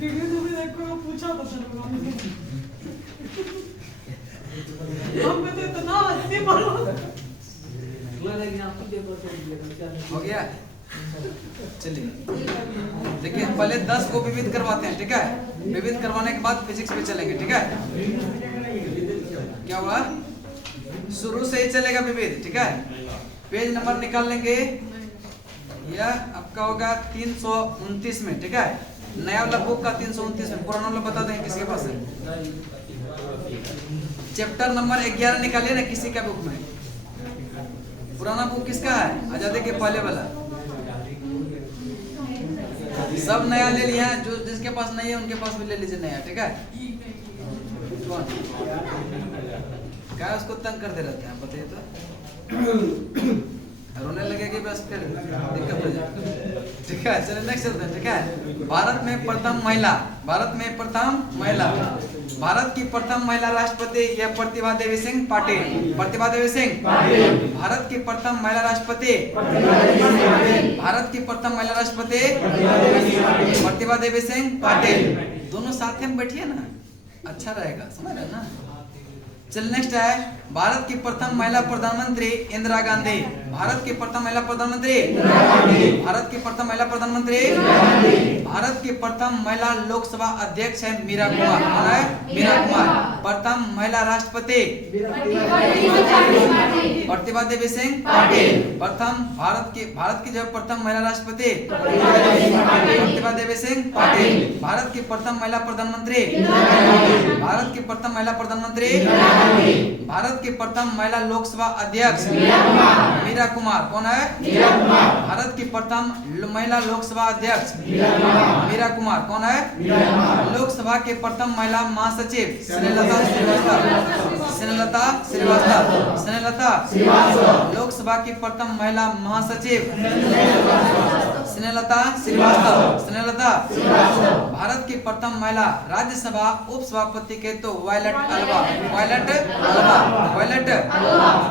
Video तो भी देखो पूछा था सर हम पे तो इतना हंसी पड़ो हो गया। चलिए देखिए पहले 10 को विविध करवाते हैं, ठीक है। विविध करवाने के बाद फिजिक्स पे चलेंगे, ठीक है। क्या हुआ, शुरू से ही चलेगा विविध, ठीक है। पेज नंबर निकाल लेंगे, यह आपका होगा 329 में, ठीक है। नया वाला बुक का 329 में, पुराना वाला बता देंगे किसके पास है। चैप्टर नंबर 11 निकालिए ना किसी का बुक में। पुराना बुक किसका है, आजादी के पहले वाला। सब नया ले लिया, जो जिसके पास नहीं है उनके पास भी ले लीजिए नया, ठीक है। कौन क्या उसको तंग करते रहते हैं, बताइए तो। रोने लगेगी बस, फिर दिक्कत हो जाएगी, ठीक है। चलिए नेक्स्ट चलते हैं, ठीक है। भारत में प्रथम महिला, भारत में प्रथम महिला, भारत की प्रथम महिला राष्ट्रपति यह प्रतिभा देवी सिंह पाटिल। प्रतिभा देवी सिंह पाटिल। भारत की प्रथम महिला राष्ट्रपति, भारत की प्रथम महिला राष्ट्रपति प्रतिभा देवी सिंह पाटिल। दोनों साथ में बैठिए ना, अच्छा रहेगा, समझ रहे ना। चल नेक्स्ट है, भारत की प्रथम महिला प्रधानमंत्री इंदिरा गांधी। भारत की प्रथम महिला प्रधानमंत्री, भारत की प्रथम महिला प्रधानमंत्री, भारत की प्रथम महिला लोकसभा अध्यक्ष है मीरा कुमार। कौन है, मीरा कुमार। प्रथम महिला राष्ट्रपति प्रतिभा देवी सिंह पाटिल। प्रथम भारत की जो प्रथम महिला राष्ट्रपति प्रतिभा देवी सिंह पाटिल। भारत की प्रथम महिला प्रधानमंत्री, भारत की प्रथम महिला प्रधानमंत्री, भारत की प्रथम महिला लोकसभा अध्यक्ष मीरा कुमार। कौन है, मीरा कुमार। भारत की प्रथम महिला लोकसभा अध्यक्ष मीरा कुमार। कौन है, लोकसभा के प्रथम महिला महासचिव स्नेहलता श्रीवास्तव। स्नेहलता श्रीवास्तव, स्नेहलता लोकसभा की प्रथम महिला महासचिव स्नेहलता श्रीवास्तव, स्नेहलता। भारत की प्रथम महिला राज्यसभा उपसभापति के तो वायलट अलवा, वायलट अलवा, वायलट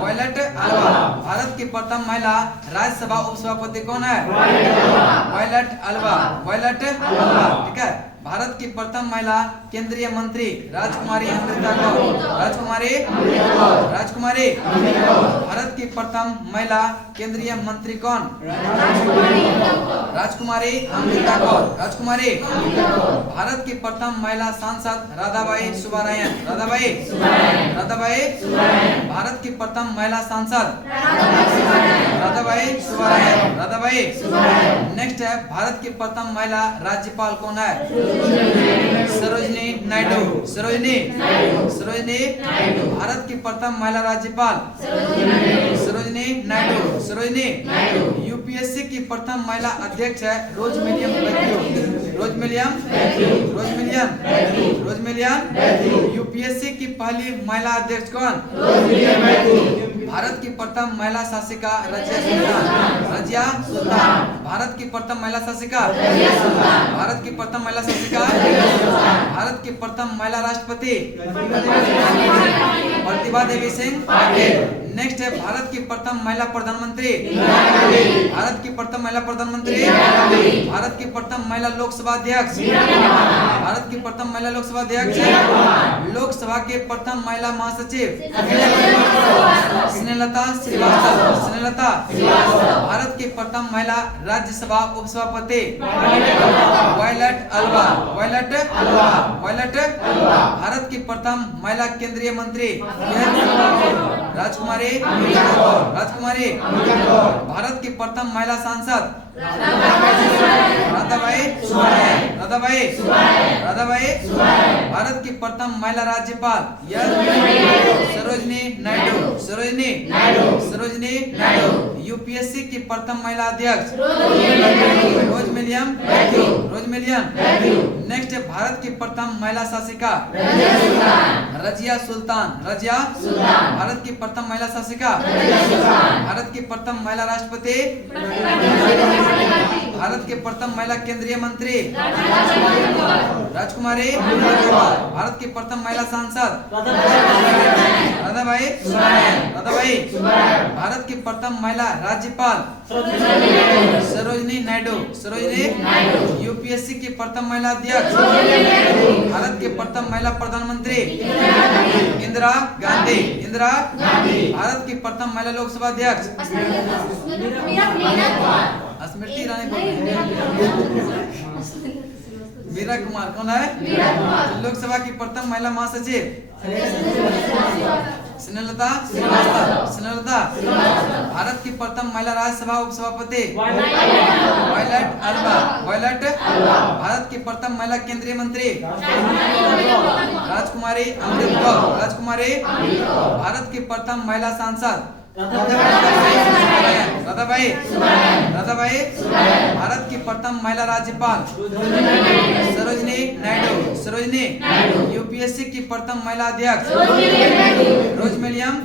वायलट अलवा। भारत की प्रथम महिला राज्यसभा उपसभापति कौन है, वायलट अलवा, वायलट अलवा, ठीक है। भारत की प्रथम महिला केंद्रीय मंत्री राजकुमारी अमृता कौर, राजकुमारी राजकुमारी। भारत की प्रथम महिला केंद्रीय मंत्री कौन, राजकुमारी अमृता कौर, राजकुमारी। भारत की प्रथम महिला सांसद राधाबाई सुब्बारायन, राधाबाई राधाबाई। भारत की प्रथम महिला सांसद राधाबाई सुब्बारायन, राधाबाई। नेक्स्ट है, भारत की प्रथम महिला राज्यपाल कौन है, सरोजिनी नायडू, सरोजिनी सरोजिनी। भारत की प्रथम महिला राज्यपाल सरोजिनी नायडू, सरोजिनी। यूपीएससी की प्रथम महिला अध्यक्ष है रोज मिलियम मैथ्यू, रोज मिलियम रोज मिलियम रोज मिलियम। यूपीएससी की पहली महिला अध्यक्ष कौन, भारत की प्रथम महिला शासिका रजिया सुल्तान, रजिया सुल्तान। भारत की प्रथम महिला शासिका, भारत की प्रथम महिला शासिका, भारत की प्रथम महिला राष्ट्रपति प्रतिभा देवी सिंह पाटिल। नेक्स्ट है, भारत की प्रथम महिला प्रधानमंत्री, भारत की प्रथम महिला प्रधानमंत्री, भारत की प्रथम महिला लोकसभा अध्यक्ष, भारत की प्रथम महिला लोकसभा अध्यक्ष, लोकसभा के प्रथम महिला महासचिव स्नेहलता श्रीवास्तव, स्नेहलता। भारत की प्रथम महिला राज्यसभा उपसभापति वायलट अलवा, वायलट अलवा, वायलट। भारत की प्रथम महिला केंद्रीय मंत्री राजकुमारी राजकुमारी। भारत की प्रथम महिला सांसद राधाबाई राधाबाई राधाबाई। भारत की प्रथम महिला राज्यपाल सरोजिनी नायडू, सरोजिनी सरोजिनी नायडू। यूपीएससी की प्रथम महिला अध्यक्ष रोज मिलियम मैथ्यू, रोज मिलियम। नेक्स्ट है, भारत की प्रथम महिला शासिका रजिया सुल्तान, रजिया। भारत की प्रथम महिला शासिका, भारत की प्रथम महिला राष्ट्रपति भारत के प्रथम महिला केंद्रीय मंत्री राजकुमारी भारत की प्रथम महिला सांसद राधाबाई राधाबाई भारत की प्रथम महिला राज्यपाल सरोजिनी नायडू यूपीएससी की प्रथम महिला अध्यक्ष भारत की प्रथम महिला प्रधानमंत्री इंदिरा गांधी भारत की प्रथम महिला लोकसभा अध्यक्ष स्मृति ईरानी बोल रही है। मीरा कुमार कौन है? लोकसभा की प्रथम महिला महासचिव स्नेहलता भारत की प्रथम महिला राज्यसभा उपसभापति वायलट अल्वा भारत की प्रथम महिला केंद्रीय मंत्री राजकुमारी अमृत कौर भारत की प्रथम महिला सांसद राधाबाई भारत की प्रथम महिला राज्यपाल सरोजिनी नायडू यूपीएससी की प्रथम महिला अध्यक्ष रोजमेलियम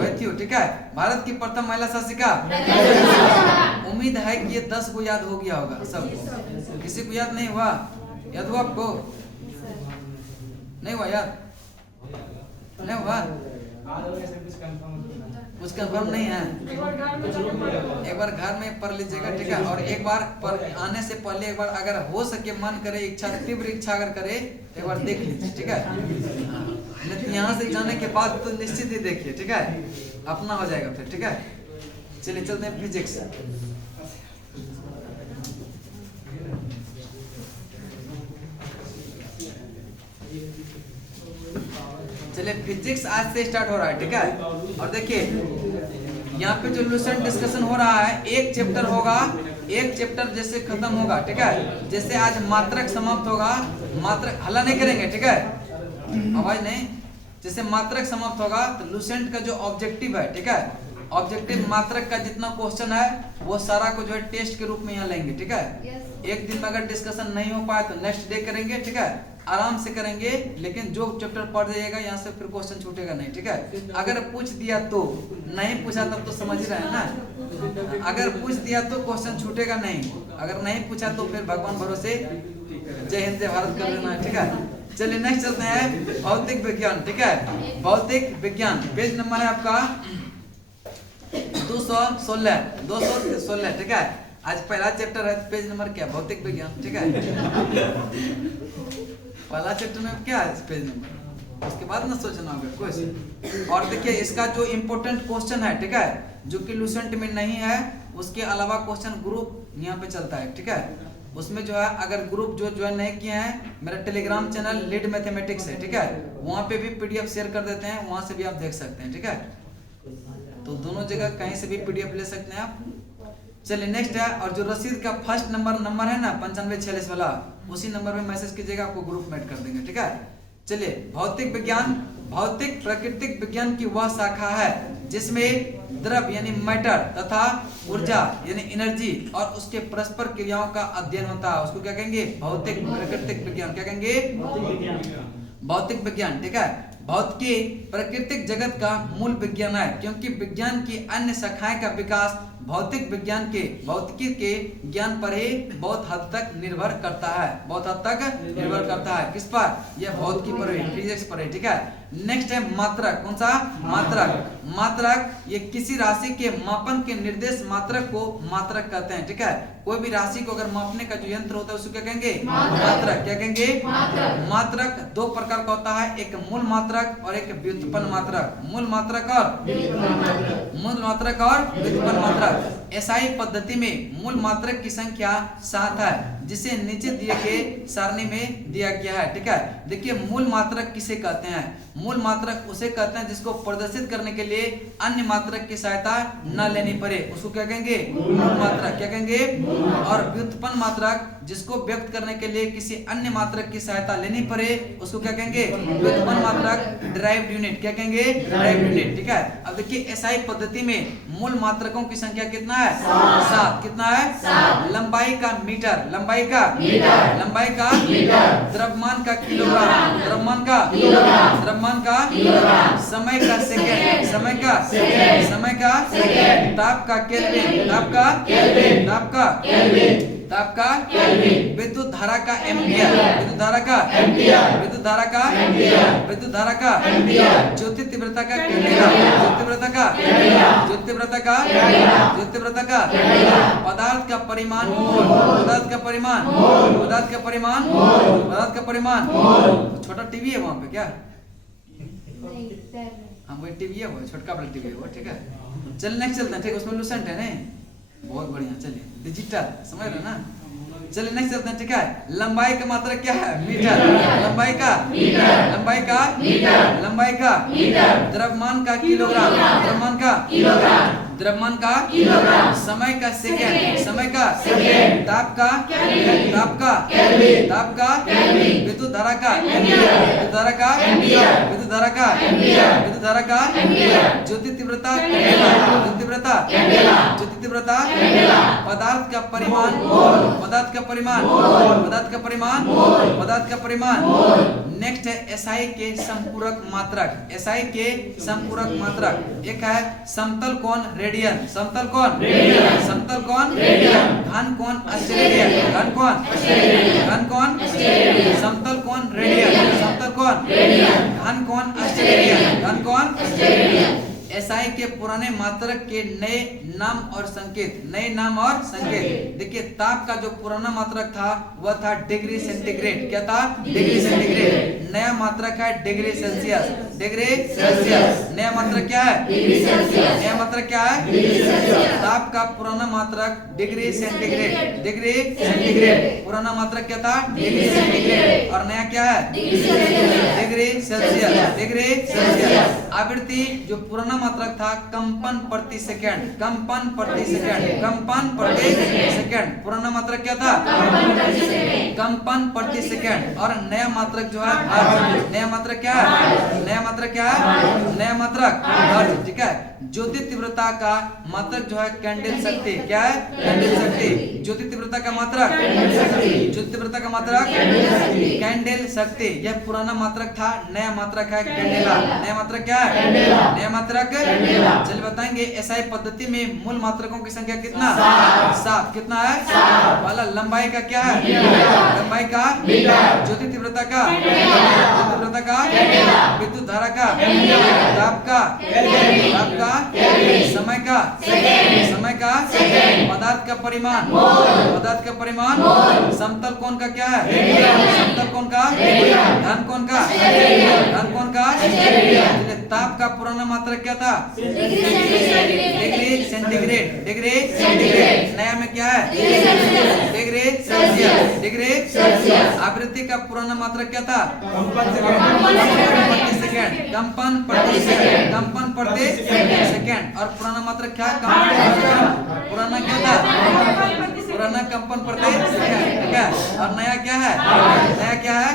मैथ्यू, ठीक है, भारत की प्रथम महिला शासिका। उम्मीद है कि ये 10 को याद हो गया होगा सबको। किसी को याद नहीं हुआ? याद हुआ आपको? नहीं हुआ याद? नहीं हुआ? कुछ कंफर्म नहीं है? एक बार घर में पढ़ लीजिएगा, ठीक है। और एक बार आने से पहले एक बार अगर हो सके मन करे, इच्छा तीव्र इच्छा अगर करे तो एक बार देख लीजिए, ठीक है। यहाँ से जाने के बाद तो निश्चित ही देखिए, ठीक है, अपना हो जाएगा फिर, ठीक है। चलिए चलते हैं फिजिक्स। चलिए फिजिक्स आज से स्टार्ट हो रहा है, ठीक है। और देखिए यहाँ पे जो लूसेंट डिस्कशन हो रहा है, एक चैप्टर होगा, एक चैप्टर जैसे खत्म होगा, ठीक है। जैसे आज मात्रक समाप्त होगा, मात्रक हल्ला नहीं करेंगे, ठीक है, आवाज नहीं। जैसे मात्रक समाप्त होगा तो लूसेंट का जो ऑब्जेक्टिव है, ठीक है, ऑब्जेक्टिव मात्रक का जितना क्वेश्चन है वो सारा को जो है टेस्ट के रूप में यहाँ लेंगे, ठीक है। एक दिन में अगर डिस्कशन नहीं हो पाए तो नेक्स्ट डे करेंगे, ठीक है, आराम से करेंगे। लेकिन जो चैप्टर पढ़ जाइएगा यहाँ से फिर क्वेश्चन छूटेगा नहीं, ठीक है। अगर पूछ दिया तो, नहीं पूछा तब तो समझ रहे हैं ना। अगर पूछ दिया तो क्वेश्चन छूटेगा नहीं, अगर नहीं पूछा तो फिर भगवान भरोसे जय हिंद जय भारत कर लेना है, ठीक है। चलिए नेक्स्ट चलते हैं भौतिक विज्ञान, ठीक है। भौतिक विज्ञान पेज नंबर है आपका 216, ठीक है। आज पहला चैप्टर है, पेज नंबर क्या? भौतिक विज्ञान, ठीक है। पहला चैप्टर में क्या है पेज नंबर, उसके बाद ना सोचना होगा क्वेश्चन। और देखिए इसका जो इम्पोर्टेंट क्वेश्चन है, ठीक है, जो कि लूसेंट में नहीं है, उसके अलावा क्वेश्चन ग्रुप यहाँ पे चलता है, ठीक है। उसमें जो है अगर ग्रुप जो ज्वाइन नहीं किए हैं, मेरा टेलीग्राम चैनल लीड मैथमेटिक्स है, ठीक है, वहाँ पे भी पीडीएफ शेयर कर देते हैं, वहाँ से भी आप देख सकते हैं, ठीक है। तो दोनों जगह कहीं से भी पीडीएफ ले सकते हैं आप। चलिए नेक्स्ट है, और जो रसीद का फर्स्ट नंबर है ना 9546 वाला, उसी नंबर में मैसेज कीजिएगा, आपको ग्रुप में ऐड कर देंगे, ठीक है। चलिए भौतिक विज्ञान, भौतिक प्राकृतिक विज्ञान की वह शाखा है जिसमें द्रव्य यानी मैटर तथा ऊर्जा यानी एनर्जी और उसके परस्पर क्रियाओं का अध्ययन होता है, उसको क्या कहेंगे? भौतिक प्राकृतिक विज्ञान। क्या कहेंगे? भौतिक विज्ञान, ठीक है। भौतिकी प्राकृतिक जगत का मूल विज्ञान है, क्योंकि विज्ञान की अन्य शाखाएं का विकास भौतिक विज्ञान के भौतिकी के ज्ञान पर ही बहुत हद तक निर्भर करता है, किस पर? यह भौतिकी पर है, फिजिक्स पर है, ठीक है। नेक्स्ट है मात्रक। कौन सा? मात्रक ये किसी राशि के मापन के निर्देश मात्रक को मात्रक कहते हैं, ठीक है। कोई भी राशि को अगर मापने का जो यंत्र होता है उसको क्या कहेंगे? मात्रक। क्या कहेंगे? मात्रक दो प्रकार का होता है, एक मूल मात्रक और एक व्युत्पन्न मात्रक। मूल मात्रक और व्युत्पन्न मात्रक। एसआई पद्धति में मूल मात्रक की संख्या 7 है, जिसे नीचे दिए गए सारणी में दिया गया है, ठीक है। देखिए मूल मात्रक किसे कहते हैं? मूल मात्रक उसे कहते हैं जिसको प्रदर्शित करने के लिए अन्य मात्रक की सहायता न लेनी पड़े, उसको क्या कहेंगे? मूल मात्रक। क्या कहेंगे? और व्युत्पन्न मात्रक जिसको व्यक्त करने के लिए किसी अन्य मात्रक की सहायता लेनी पड़े, उसको क्या कहेंगे? व्युत्पन्न मात्रक, डिराइव्ड यूनिट। क्या कहेंगे? डिराइव्ड यूनिट, ठीक है। अब देखिए एसआई पद्धति में मूल मात्रकों की संख्या कितना है? 7। कितना है? 7। लंबाई का मीटर, लंबाई का द्रव्यमान का किलोग्राम, द्रव्यमान का समय का सेकेंड, ताप का केल्विन, ताप का केल्विन, विद्युत धारा का एम्पियर, विद्युत धारा का एम्पियर, विद्युत धारा का एम्पियर, विद्युत धारा का एम्पियर, ज्योति तीव्रता का कैंडेला, ज्योति तीव्रता का कैंडेला, ज्योति तीव्रता का कैंडेला, ज्योति तीव्रता का कैंडेला, पदार्थ का परिमाण मोल, पदार्थ का परिमाण मोल, पदार्थ का परिमाण मोल, पदार्थ का परिमाण मोल। छोटा टीवी है वहां पे क्या? हाँ वही टीवी है, वो छोटका वाला टीवी है वो, ठीक है। चल नेक्स्ट चलते हैं, ठीक है, उसमें लूसेंट है नहीं, बहुत बढ़िया। चलिए डिजिटल समझ रहे ना। चलिए नेक्स्ट चलते हैं, ठीक है। लंबाई का मात्रक क्या है? मीटर, लंबाई का मीटर, लंबाई का मीटर, लंबाई का मीटर, द्रव्यमान का किलोग्राम, द्रव्यमान का किलोग्राम, द्रव्यमान का किलोग्राम, समय का सेकंड, समय का सेकंड, ताप का केल्विन, ताप का केल्विन, ताप का केल्विन, विद्युत धारा का एम्पियर, विद्युत धारा का एम्पियर, विद्युत धारा का एम्पियर, विद्युत धारा का एम्पियर, ज्योति तीव्रता कैंडेला, ज्योति तीव्रता कैंडेला, ज्योति तीव्रता कैंडेला, पदार्थ का परिमाण मोल, पदार्थ का परिमाण मोल, पदार्थ का परिमाण मोल, पदार्थ का परिमाण मोल। नेक्स्ट है एसआई के संपूरक मात्रक, एसआई के संपूरक मात्रक। एक है समतल कोण रेडियन, समतल कोण रेडियन, समतल कोण रेडियन, घन कोण अस्टेरेडियन, घन कोण अस्टेरेडियन, घन कोण अस्टेरेडियन, समतल कोण रेडियन, समतल कोण रेडियन, घन कोण अस्टेरेडियन, घन कोण अस्टेरेडियन। एसआई के पुराने मात्रक के नए नाम और संकेत, नए नाम और संकेत। देखिए ताप का जो पुराना मात्रक था वह था डिग्री सेंटीग्रेड, क्या था? Degree centigrade. नया मात्रक है डिग्री सेल्सियस, डिग्री सेल्सियस। नया मात्रक क्या है? Degree Celsius. नया मात्रक क्या है? Degree Celsius. ताप का पुराना मात्रक डिग्री सेंटीग्रेड, डिग्री सेंटीग्रेड। पुराना मात्रक क्या था? Degree centigrade. और नया क्या है? Degree Celsius, degree Celsius, degree Celsius. आवृत्ति जो पुराना मात्रक था कंपन प्रति सेकंड, कंपन प्रति सेकंड, कंपन प्रति सेकंड। पुराना मात्रक क्या था? कंपन प्रति सेकंड। और नया मात्रक जो है हर्ट्ज। नया मात्रक क्या है? नया मात्रक क्या है? नया मात्रक हर्ट्ज, ठीक है। ज्योति तीव्रता का मात्रक जो है कैंडल शक्ति, क्या है? कैंडल शक्ति। ज्योति तीव्रता का मात्रक ज्योति तीव्रता का मात्रक कैंडल शक्ति। यह पुराना मात्रक था, नया मात्रक है कैंडेला। नया मात्रक क्या है? नया मात्रक कैंडेला। चलिए बताएंगे एसआई पद्धति में मूल मात्रकों की संख्या कितना? 7। कितना है? पहला लंबाई का क्या है? लंबाई का ज्योति तीव्रता का तीव्रता का विद्युत धारा का ताप का ताप का समय का समय का पदार्थ का परिमाण पदार्थ का परिमाण समतल कोण का क्या है? समतल कोण का घन कोण का घन कोण का। ताप का पुराना मात्रक क्या था? Degree centigrade, degree centigrade. नया में क्या है? Degree Celsius, degree Celsius. आवृत्ति का पुराना मात्रक क्या था? कंपन प्रति सेकंड, कंपन प्रति सेकंड, कंपन प्रति सेकंड। और पुराना मात्रक क्या है? कंपन। पुराना क्या था? पुराना कंपन प्रति सेकंड, ठीक है। और नया क्या है? नया क्या है?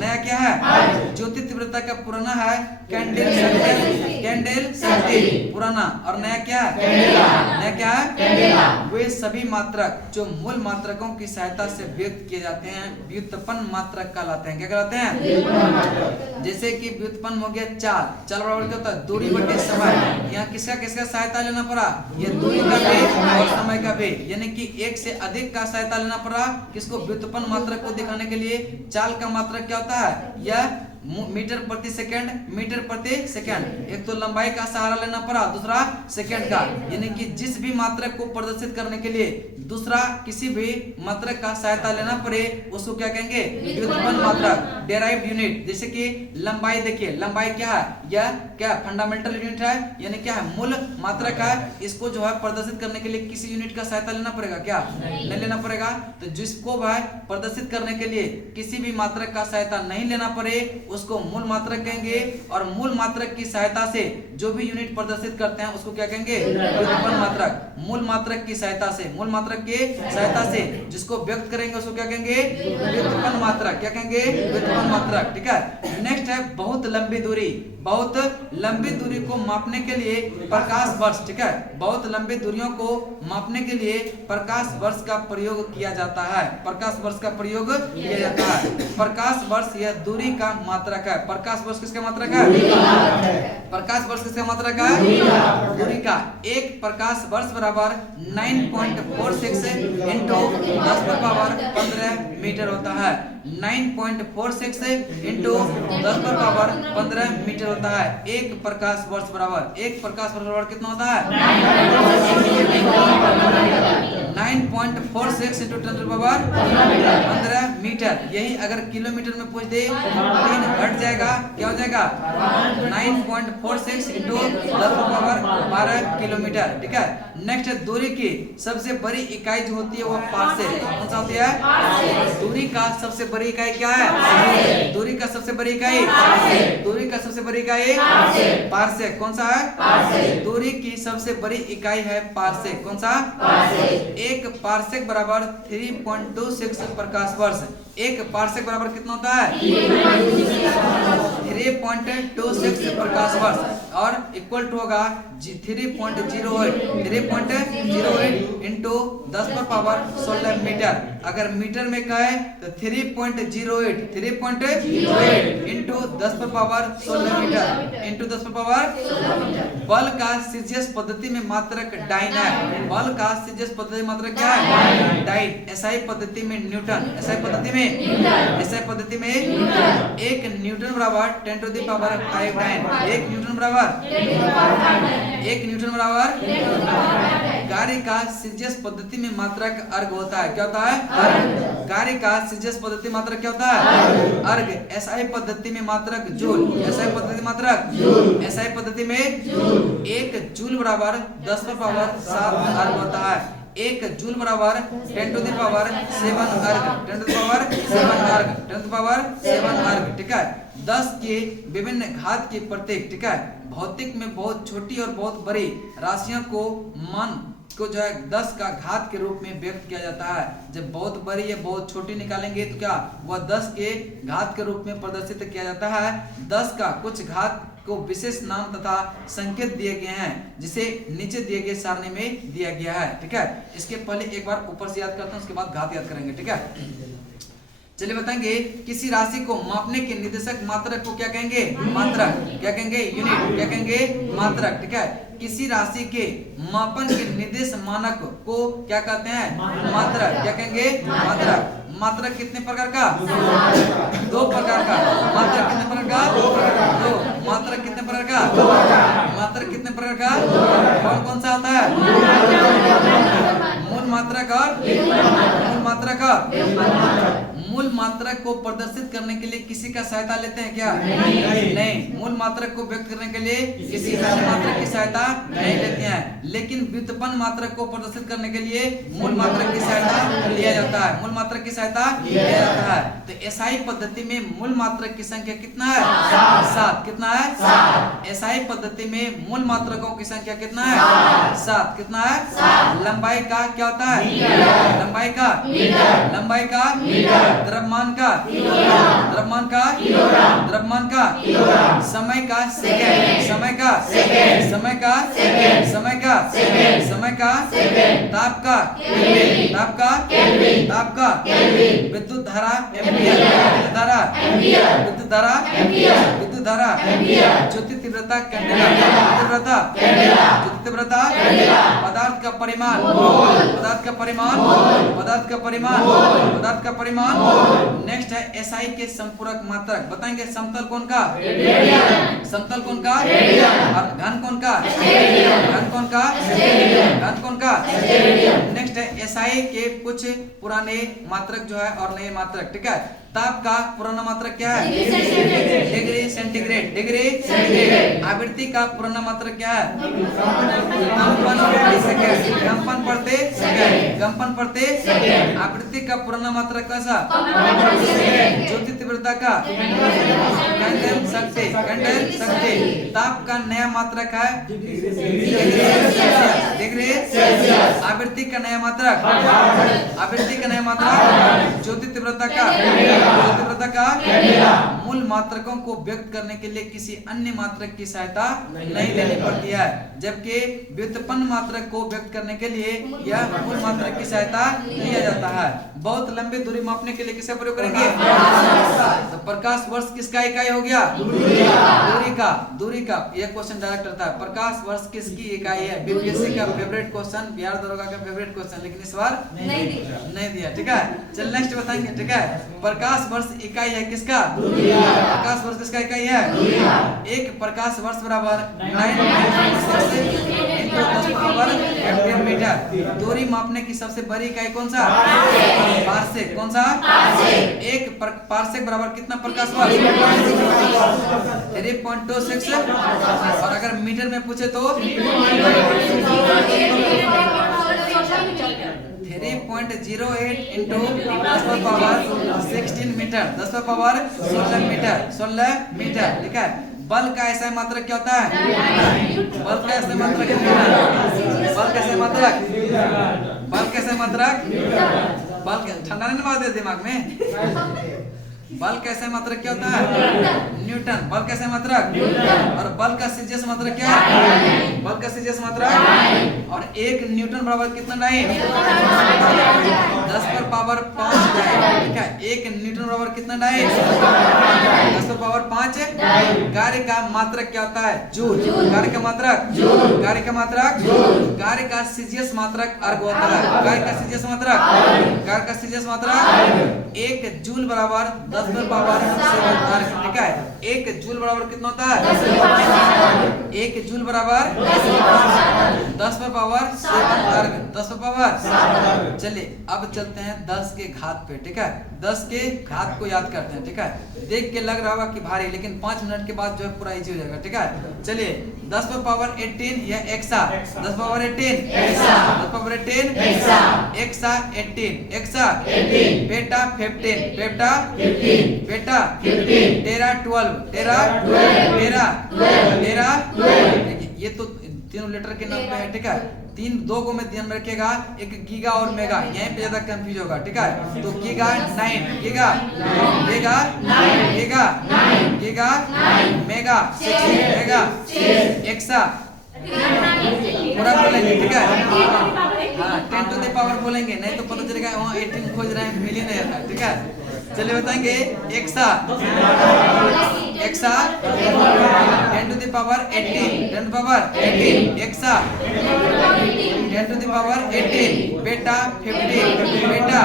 नया क्या है? ज्योति तीव्रता का पुराना है कैंडल शक्ति, कैंडल शक्ति पुराना। और नया क्या है? कैंडेला। नया क्या है? कैंडेला। वे सभी मात्रक जो मूल मात्रकों की सहायता से व्यक्त किए जाते हैं व्युत्पन्न मात्रक कहलाते हैं। क्या कहलाते हैं? जैसे कि व्युत्पन्न हो गया चाल, चाल बराबर क्या होता है? दूरी बटे समय। यहाँ किसका किसका सहायता लेना पड़ा? ये दूरी का भी और समय का भी, यानी कि एक से अधिक का सहायता लेना पड़ा। किसको? व्युत्पन्न मात्रक को दिखाने के लिए। चाल का मात्रक क्या होता है? यह मीटर प्रति सेकंड, मीटर प्रति सेकंड। एक तो लंबाई का सहारा लेना पड़ा, दूसरा सेकंड का, यानी कि जिस भी मात्रक को प्रदर्शित करने के लिए दूसरा किसी भी मात्रक का सहायता लेना पड़े उसको क्या कहेंगे? व्युत्पन्न मात्रक, डेराइव्ड यूनिट। जैसे कि लंबाई देखिए, लंबाई क्या है? यह क्या फंडामेंटल यूनिट है, यानी क्या है? मूल मात्रक है। इसको जो है प्रदर्शित करने के लिए किसी यूनिट का सहायता लेना पड़ेगा क्या? नहीं लेना पड़ेगा। तो जिसको वह प्रदर्शित करने के लिए किसी भी मात्रक का सहायता नहीं लेना पड़े उसको मूल मात्रक कहेंगे। और मूल मात्रक की सहायता से जो भी यूनिट प्रदर्शित करते हैं उसको क्या कहेंगे? व्युत्पन्न मात्रक। मूल मात्रक की सहायता से, मूल मात्रक की सहायता से जिसको व्यक्त करेंगे उसको क्या कहेंगे? व्युत्पन्न मात्रक। क्या कहेंगे? व्युत्पन्न मात्रक, ठीक है। नेक्स्ट है बहुत लंबी दूरी। बहुत लंबी दूरी को मापने के लिए प्रकाश वर्ष, ठीक है, बहुत लंबी दूरियों को मापने के लिए प्रकाश वर्ष का प्रयोग किया जाता है। प्रकाश वर्ष का प्रयोग किया जाता है। प्रकाश वर्ष यह दूरी का मात्रक है। प्रकाश वर्ष किसका मात्रक है? प्रकाश वर्ष किसका मात्रक है? दूरी का। एक प्रकाश वर्ष बराबर 9.46 इंटू 10⁻15 मीटर होता है। 9.46 इंटू 10⁻15 मीटर होता है। एक प्रकाश वर्ष बराबर, एक प्रकाश वर्ष बराबर कितना होता है? 9.46 इंटू 10⁻15 मीटर। यही अगर किलोमीटर में पूछ दे 3 घट जाएगा, क्या हो जाएगा? 9.46 इंटू 10⁻12 किलोमीटर, ठीक है। नेक्स्ट, दूरी की सबसे बड़ी इकाई जो होती है वो पार्सेक। कौन सा होती है? दूरी का सबसे बड़ी इकाई क्या है? दूरी का सबसे बड़ी इकाई, दूरी का सबसे बड़ी इकाई पार्सेक। कौन सा है? दूरी की सबसे बड़ी इकाई है पार्सेक। कौन सा? एक पार्सेक बराबर 3.26 प्रकाश वर्ष। एक पार्सेक बराबर कितना होता है? 3.26 प्रकाश वर्ष और इक्वल टू होगा 3.08 इंटू 10⁻16 मीटर। अगर मीटर में कहे तो 3.08 इंटू 10⁻16 मीटर इंटू 10⁻16। बल का सीजीएस पद्धति में मात्रक डाइन है। बल का सीजीएस पद्धति मात्रक क्या है? डाइन। एसआई पद्धति में न्यूटन। एसआई पद्धति में पद्धति में 1 न्यूटन बराबर 10⁵ डाइन। 1 न्यूटन बराबर 1 न्यूटन बराबर कार्य का सीजीएस पद्धति में मात्रक अर्घ होता है। क्या होता है? अर्घ। कार्य का सीजीएस पद्धति मात्रक क्या होता है? अर्घ। एसआई पद्धति में मात्रक जूल। एसआई पद्धति मात्रक जूल। एसआई पद्धति में 1 जूल बराबर 10⁻7 अर्घ होता है। 1 जूल बराबर 10⁻7 अर्घ। 10⁻7 अर्घ, ठीक है। 10 के विभिन्न घात के प्रतीक, ठीक है। भौतिक में बहुत छोटी और बहुत बड़ी राशियों को मान को जो है 10 का घात के रूप में व्यक्त किया जाता है। जब बहुत बड़ी या बहुत छोटी निकालेंगे तो क्या वह 10 के घात के रूप में प्रदर्शित किया जाता है। 10 का कुछ घात को विशेष नाम तथा संकेत दिए गए हैं, जिसे नीचे दिए गए सारणी में दिया गया है, ठीक है। इसके पहले एक बार ऊपर से याद करते हैं, उसके बाद घात याद करेंगे, ठीक है। चलिए बताएंगे, किसी राशि को मापने के निर्देशक मात्रक को क्या कहेंगे? मात्रक। क्या कहेंगे? यूनिट। क्या कहेंगे? मात्रक, ठीक है। किसी राशि के मापन के निर्देश मानक को क्या कहते हैं? मात्रक। क्या कहेंगे? मात्रक। मात्रक कितने प्रकार का? 2 प्रकार का। मात्रक कितने प्रकार का? 2। मात्रक कितने प्रकार का? मात्रक कितने प्रकार का? कौन कौन सा होता है? मूल मात्रक और मूल मात्रक और मूल मात्रक को प्रदर्शित करने के लिए किसी का सहायता लेते हैं क्या? नहीं। मूल मात्रक को व्यक्त करने के लिए किसी मात्रक की सहायता नहीं लेते हैं, लेकिन व्युत्पन्न मात्रक को प्रदर्शित करने के लिए मूल मात्रक की सहायता लिया जाता है। मूल मात्रक की सहायता लिया जाता है। तो एसआई पद्धति में मूल मात्रक की संख्या कितना है? 7। कितना है? 7। एसआई पद्धति में मूल मात्रकों की संख्या कितना है? 7। कितना है? 7। लंबाई का क्या होता है? लंबाई का लंबाई का द्रव्यमान का द्रव्यमान का द्रव्यमान का समय का सेकंड। समय का समय का समय का समय का ताप का ताप का ताप का विद्युत धारा एम्पियर। विद्युत धारा विद्युत धारा विद्युत धारा ज्योति तीव्रता कैंडेला। तीव्रता ज्योति तीव्रता पदार्थ का परिमाण पदार्थ का परिमाण पदार्थ का परिमाण पदार्थ का परिमाण। नेक्स्ट है एसआई के संपूरक मात्रक। बताएंगे समतल कोण का? समतल कोण का? और घन कोण का? घन कोण का? घन कोण का? नेक्स्ट है एसआई के कुछ पुराने मात्रक जो है और नए मात्रक, ठीक है। ताप का पुराना मात्रक क्या है? Degree centigrade. Degree centigrade. आवृत्ति का पुराना मात्रक क्या है? कंपन प्रति सेकंड। कंपन प्रति सेकंड। कंपन प्रति सेकंड। आवृत्ति का पुराना मात्रक कैसा? ज्योति तीव्रता का कैंडल शक्ति। कैंडल शक्ति। ताप का नया मात्रक है डिग्री सेल्सियस। आवृत्ति का नया मात्रक आवृत्ति का नया मात्रक ज्योति तीव्रता का ज्योतिव्रता का मूल मात्रकों को व्यक्त करने के लिए किसी अन्य मात्रक की सहायता नहीं लेनी पड़ती है, जबकि व्युत्पन्न मात्रक को व्यक्त करने के लिए यह मूल मात्रक की सहायता लिया जाता है। बहुत लंबी दूरी मापने के लिए किसका प्रयोग करेंगे? तो प्रकाश वर्ष किसका इकाई हो गया? दूरी का। यह क्वेश्चन डायरेक्ट रहता है, प्रकाश वर्ष किसकी इकाई है? बीपीएससी का फेवरेट क्वेश्चन, बिहार दरोगा का फेवरेट क्वेश्चन, लेकिन इस बार नहीं दिया। ठीक है, चल नेक्स्ट बताएंगे। ठीक है, प्रकाश वर्ष इकाई है किसका? प्रकाश वर्ष किसका इकाई है? एक प्रकाश वर्ष बराबर 9 मीटर। दूरी मापने की सबसे बड़ी इकाई कौन सा? पार्सेक। कौन सा? एक पार्सेक बराबर कितना प्रकाश वर्ष? 3.26। और अगर मीटर में पूछे तो 3.08 इंटू 10⁻16 मीटर, 10⁻16 मीटर। ठीक है, बल का ऐसा मात्रक क्या होता है? बल का ऐसा मात्रक क्या होता है? बल कैसे मात्रक? बल कैसे मात्रक? बल ठंडा नहीं मार दे दिमाग में। बल कैसे मात्रक क्या होता है? न्यूटन। बल कैसे मात्रक? और बल का सीजीएस मात्रक क्या है? बल का सीजीएस मात्रक। और 1 न्यूटन बराबर कितना डाइन? 10⁻5 डाइन। ठीक है, 1 न्यूटन बराबर कितना डाइन? 10⁻5 कार्य का मात्रक क्या होता है? जूल। कार्य का मात्रक? कार्य का मात्रक? कार्य का सीजीएस मात्रक अर्ग होता है। कार्य का सीजीएस मात्रक? कार्य का सीजीएस मात्रक 1 जूल बराबर 10⁻7 अर्ग। ठीक है, 1 जूल बराबर कितना होता है? 1 जूल बराबर 10⁻7 अर्ग। 10⁻7। चलिए अब चलते हैं 10 के घात पे। ठीक है, 10 के घात को याद करते हैं। ठीक है, देख के लग रहा होगा कि भारी, लेकिन 5 मिनट के बाद जो है पूरा इजी हो जाएगा। ठीक है, चलिए 10⁻18 यह एक्सा। 10⁻18 एक्सा 18 बेटा 15 बेटा 13 ये तो तीनों लेटर के नाम पे है। ठीक है, 2 को में ध्यान में रखिएगा, एक गीगा और मेगा, यहीं पे ज्यादा कंफ्यूज होगा। ठीक है, तो गीगा 9 गीगा मेगा एक्सा पूरा बोलेंगे। ठीक है, हाँ 10 टू द पावर बोलेंगे, नहीं तो पता चलेगा वहाँ 18 खोज रहे हैं, मिल ही नहीं रहा। ठीक है, चलिए बताएंगे exa 10 to the power 18 exa 10 to the power 18 peta 15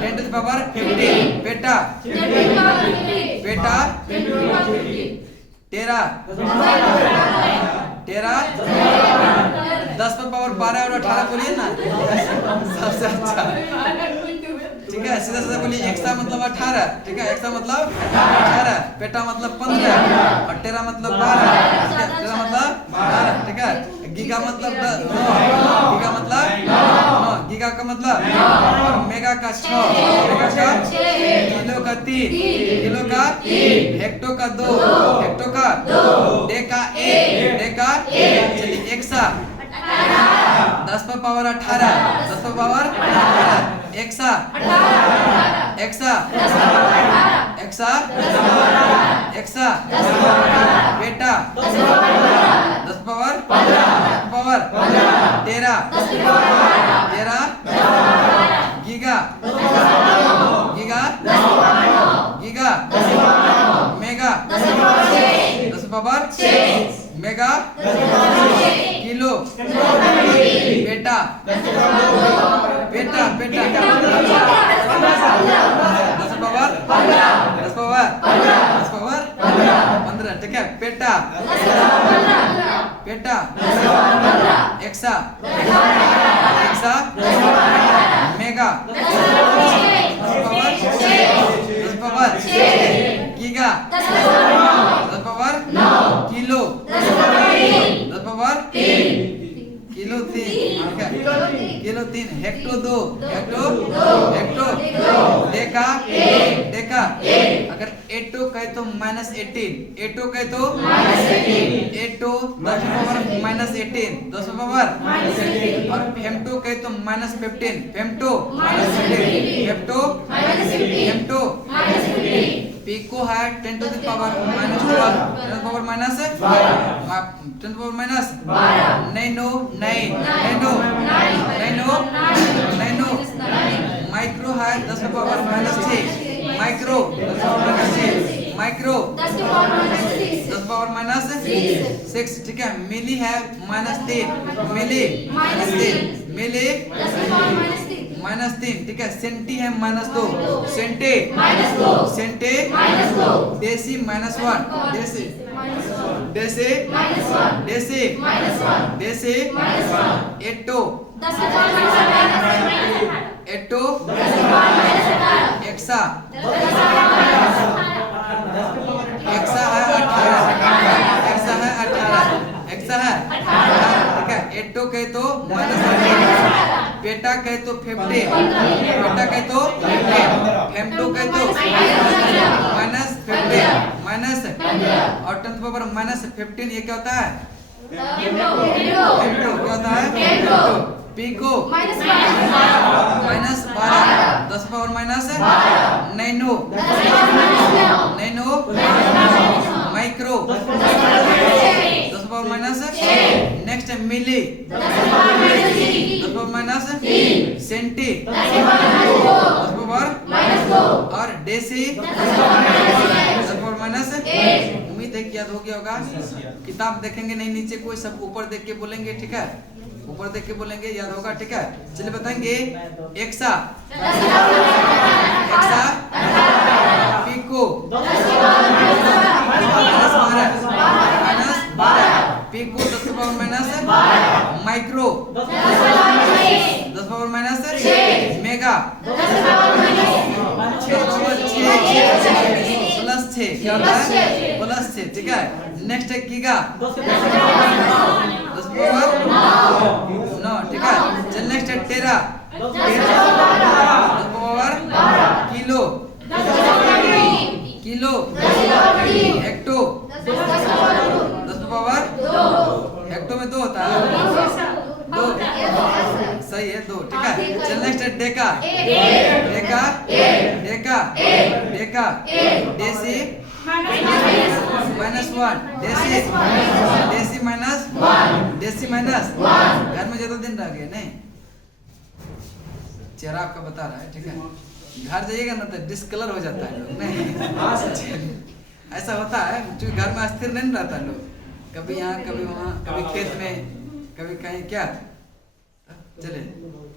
10 to the power 15 बेटा 13 10 पर पावर 12 और 18 बोलिए ना, सबसे अच्छा। ठीक है, सीधा सीधा बोलिए, एक्सा मतलब 18। ठीक है, एक्सा मतलब 18, बेटा मतलब 15 और 13 मतलब 12। ठीक है, 13 मतलब 12। ठीक है, गीगा मतलब 9 गीगा का मतलब 9 और मेगा का 6 किलो का 3 हेक्टो का 2 डेका 1 चलिए एक्सा 10 पर power 18 exa peta 10 power 13 giga mega 10 power mega kilo peta 10 power 15। ठीक है, बेटा exa mega 10 power giga 10 power kilo 10 power kilo 3 kilo 3 hecto 2 deca अगर एटो कहे तो -18 एटो कहे तो एटो 10 पावर -18 10 पावर और फेम्टो कहे तो -15 फेम्टो -15 फेम्टो पिको है 10 to the power minus 12, 10 to the power minus 10 to the power minus 9 micro है 10 to the power minus 6, micro 10 to the power minus 6, micro 10 to the power minus 6, ठीक है। मिली है -3, मिली मिली -3, ठीक है। Senti है -2, सेंटे सेंटे देसी -1, देसी देसी देसी देसी एटो एटो एक्सा एक्सा है 18, एक्सा है 18, एक्सा है 18, ठीक है। एटो कहे तो -18, पेटा कहे तो 50, पेटा कहे तो 50, फेमटो कहे तो -50 माइनस और 10 to the power -15, ये क्या होता है? फेमटो क्या होता है? पिको -12, 10 to the power नैनो nano micro 10 to the power next है milli 10 to the power centi 10 to the power और डेसी 10 to the power उम्मीद है कि याद हो गया होगा। किताब देखेंगे नहीं नीचे कोई, सब ऊपर देख के बोलेंगे, ठीक है। ऊपर देख के बोलेंगे, याद होगा, ठीक है। चलिए बताएंगे exa exa pico -12 pico 10 to the power micro 10 to the power mega 10 to the power +6 क्या होता है? +6, ठीक है। नेक्स्ट है गीगा 10 to the power 9, ठीक है। चल नेक्स्ट है टेरा 10 to the power kilo kilo hecto 10 to the power hecto में 2 होता है, 2 सही है, 2, ठीक है। चल नेक्स्ट है deca deca deca deca deci -1 deci deci deci minus घर में ज्यादा दिन रह गए नहीं, चेहरा आपका बता रहा है, ठीक है। घर जाइएगा ना तो डिस्कलर हो जाता है लोग, नहीं ऐसा होता है क्योंकि घर में अस्थिर नहीं रहता लोग, कभी यहाँ कभी वहाँ, कभी खेत में, कभी कहीं, क्या चले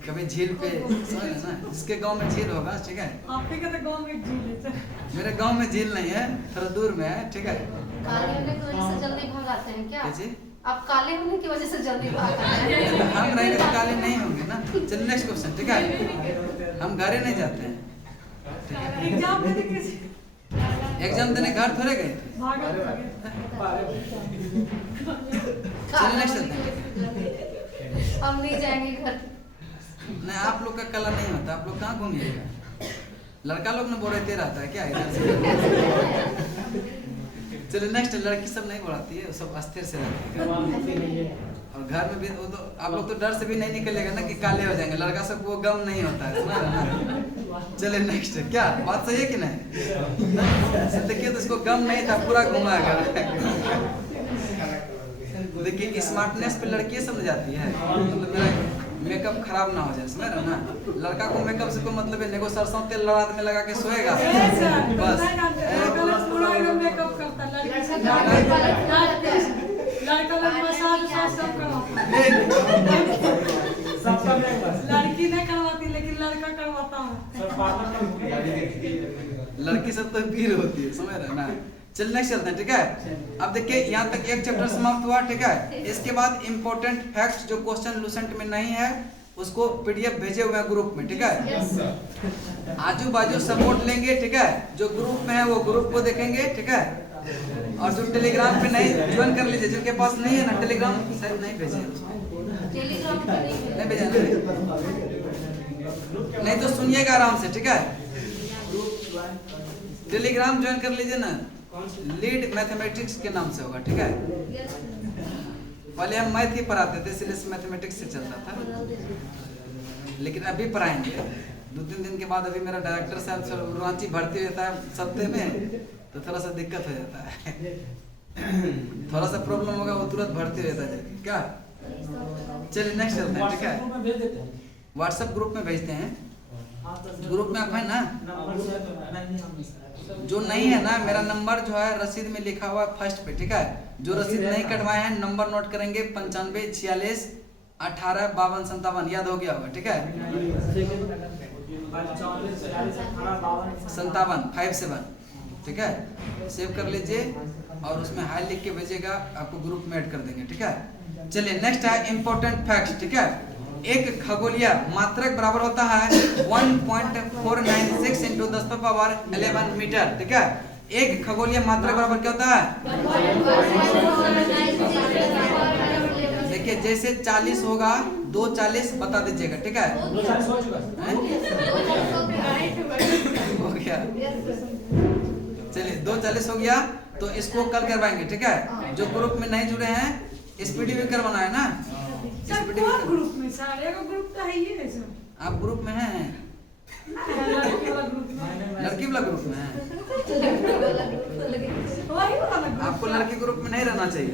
कभी झील पे, समझ ना। जिसके गांव में झील होगा, ठीक है। आपके का तो गांव में झील है, मेरे गांव में झील नहीं है, थोड़ा दूर में है, ठीक है। काले होने की वजह से जल्दी भाग आते हैं क्या? जी आप काले होने की वजह से जल्दी भाग आते हैं। हम रहेंगे तो काले नहीं होंगे ना। चल नेक्स्ट क्वेश्चन, ठीक है। हम घरे नहीं जाते हैं, एग्जाम देने कैसे एग्जाम देने घर थोड़े गए थे। भागा चलिए नेक्स्ट चलते हैं। हम नहीं जाएंगे घर। नहीं, आप लोग का कला नहीं होता, आप लोग कहाँ घूमिएगा? लड़का लोग ने बोलते रहता है क्या इधर से? चलिए नेक्स्ट, लड़की सब नहीं बोलाती है, सब अस्थिर से रहती है और घर में भी वो तो आप लोग तो डर से भी नहीं निकलेगा ना कि काले हो जाएंगे। लड़का सब वो गम नहीं होता है, समझ रहे ना। चलिए नेक्स्ट, क्या बात सही है कि नहीं? देखिए तो इसको गम नहीं था, पूरा घुमाएगा। देखिए स्मार्टनेस पे लड़की समझ जाती है, मतलब मेरा मेकअप खराब ना हो जाए, समझ रहे ना। लड़का को मेकअप से कोई मतलब है नहीं, सरसों तेल रात में लगा के सोएगा बस। मेकअप करता लड़का लोग मसाज सब करवाता, लड़की नहीं करवाती लेकिन लड़का करवाता है। लड़की सब तो वीर होती है, समझ रहे ना। चल नेक्स्ट चलते हैं, ठीक है। अब देखिए यहाँ तक एक चैप्टर समाप्त हुआ, ठीक है। इसके बाद इंपॉर्टेंट फैक्ट्स जो क्वेश्चन लूसेंट में नहीं है उसको पीडीएफ भेजे हुए हैं ग्रुप में, ठीक है। आजू बाजू सपोर्ट लेंगे, ठीक है। जो ग्रुप में है वो ग्रुप को देखेंगे, ठीक है। और जो टेलीग्राम पे नहीं ज्वाइन कर लीजिए, जिनके पास नहीं है ना टेलीग्राम, शायद नहीं भेजे नहीं भेजा नहीं तो सुनिएगा आराम से, ठीक है। टेलीग्राम ज्वाइन कर लीजिए ना, लीड मैथमेटिक्स के नाम से होगा, ठीक है। पहले हम मैथ ही पढ़ाते थे, इसलिए मैथमेटिक्स से चलता था, लेकिन अभी पढ़ाएंगे 2-3 दिन के बाद अभी मेरा डायरेक्टर साहब रांची भर्ती रहता है सप्ते में, तो थोड़ा सा दिक्कत हो जाता है। थोड़ा सा प्रॉब्लम होगा वो तुरंत भर्ती रहता है क्या। चलिए नेक्स्ट चलते हैं, ठीक है। व्हाट्सएप ग्रुप में भेजते हैं। ग्रुप में आप है ना, जो नहीं है ना, मेरा नंबर जो है रसीद में लिखा हुआ है फर्स्ट पे, ठीक है। जो रसीद नहीं कटवाए हैं नंबर नोट करेंगे 95 46 18 52 57, याद हो गया होगा, ठीक है। 57 57, ठीक है। सेव कर लीजिए और उसमें हाई लिख के भेजिएगा, आपको ग्रुप में ऐड कर देंगे, ठीक है। चलिए नेक्स्ट है इंपॉर्टेंट फैक्ट, ठीक है। एक खगोलीय मात्रक बराबर होता है 1.496 इंटू 10⁻11 मीटर, ठीक है। एक खगोलीय मात्रक बराबर क्या होता है? देखिए जैसे 40 होगा 2 40 बता दीजिएगा, ठीक है। हो गया, चलिए 2 40 हो गया, तो इसको कल करवाएंगे, ठीक है। जो ग्रुप में नहीं जुड़े हैं स्पीडी भी करवाना है ना। सर कौन ग्रुप में? सारे का ग्रुप तो है ही है सर। आप ग्रुप में हैं? लड़की वाला ग्रुप में। लड़की वाला ग्रुप में हैं? वही वाला ग्रुप। आपको लड़की ग्रुप में नहीं रहना चाहिए,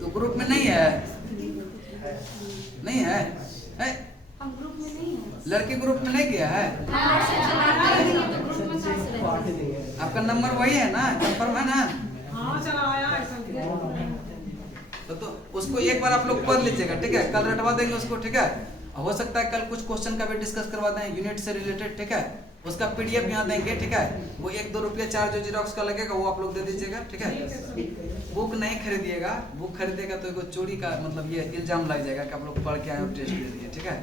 तो ग्रुप में नहीं है, नहीं है, है? हम ग्रुप में नहीं हैं। लड़की ग्रुप में नहीं गया है? तो ग्रुप में कहाँ से रहेंगे? आपका नंबर वही है ना, कंफर्म है ना? हाँ चला आया ऐसा। तो उसको एक बार आप लोग पढ़ लीजिएगा, ठीक है। कल रटवा देंगे उसको, ठीक है। हो सकता है कल कुछ क्वेश्चन का भी डिस्कस करवा दें यूनिट से रिलेटेड, ठीक है। उसका पीडीएफ यहाँ देंगे, ठीक है। वो 1-2 रुपया चार्ज जो जीरोक्स का लगेगा वो आप लोग दे दीजिएगा, ठीक है। बुक नहीं खरीदिएगा, बुक खरीदेगा तो एक चोरी का मतलब ये इल्जाम लग जाएगा कि आप लोग पढ़ के आए और टेस्ट दे दिए, ठीक है।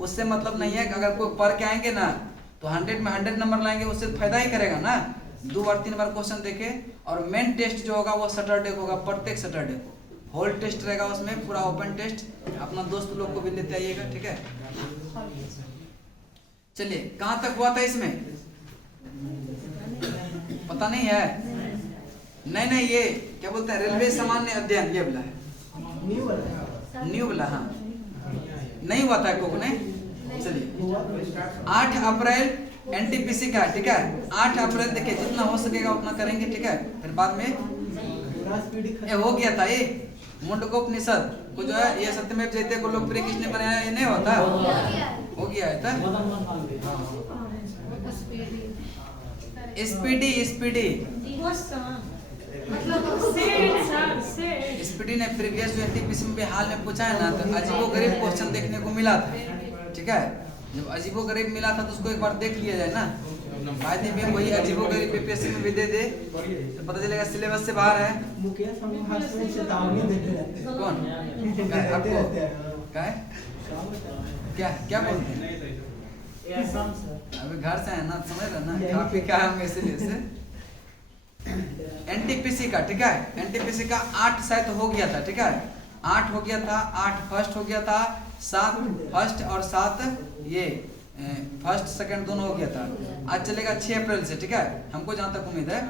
उससे मतलब नहीं है कि अगर कोई पढ़ के आएंगे ना तो 100 में 100 नंबर लाएंगे, उससे फायदा ही करेगा ना। 2 बार 3 बार क्वेश्चन देखे, और मेन टेस्ट जो होगा वो सैटरडे को होगा, प्रत्येक सैटरडे को होल टेस्ट रहेगा, उसमें पूरा ओपन टेस्ट। अपना दोस्त लोग को भी लेते आइएगा, ठीक है। चलिए कहाँ तक हुआ था इसमें पता नहीं है? नहीं ये क्या बोलते हैं, रेलवे सामान्य अध्ययन, ये वाला है न्यू वाला, हाँ नहीं हुआ था को नहीं। चलिए 8 अप्रैल एनटीपीसी का, ठीक है। 8 अप्रैल देखिए जितना हो सकेगा उतना करेंगे, ठीक है। फिर बाद में ये हो गया था, ये मुंडकोपनिषद को जो है ये सत्यमेव जयते को लोकप्रिय किसने बनाया, ये नहीं होता, हो गया है था। स्पीडी स्पीडी ने प्रीवियस एनटीपीसी में भी हाल में पूछा है ना, तो अजीबोगरीब क्वेश्चन देखने को मिला था, ठीक है। जब अजीबोगरीब मिला था तो उसको एक बार देख लिया जाए ना। फायदे में वही अजीबोगरीब पीपीएससी में भी दे दे तो पता चलेगा सिलेबस से बाहर है। कौन आपको क्या क्या बोलते हैं? अभी घर से है ना, समझ रहे ना, खा पी का हम इसलिए से एनटीपीसी का, ठीक है। एनटीपीसी का 8 शायद हो गया था, ठीक है। 8 हो गया था, 8 फर्स्ट हो गया था, 7 फर्स्ट और 7 ये फर्स्ट सेकंड दोनों हो गया था। आज चलेगा 6 अप्रैल से, ठीक है। हमको जहाँ तक उम्मीद है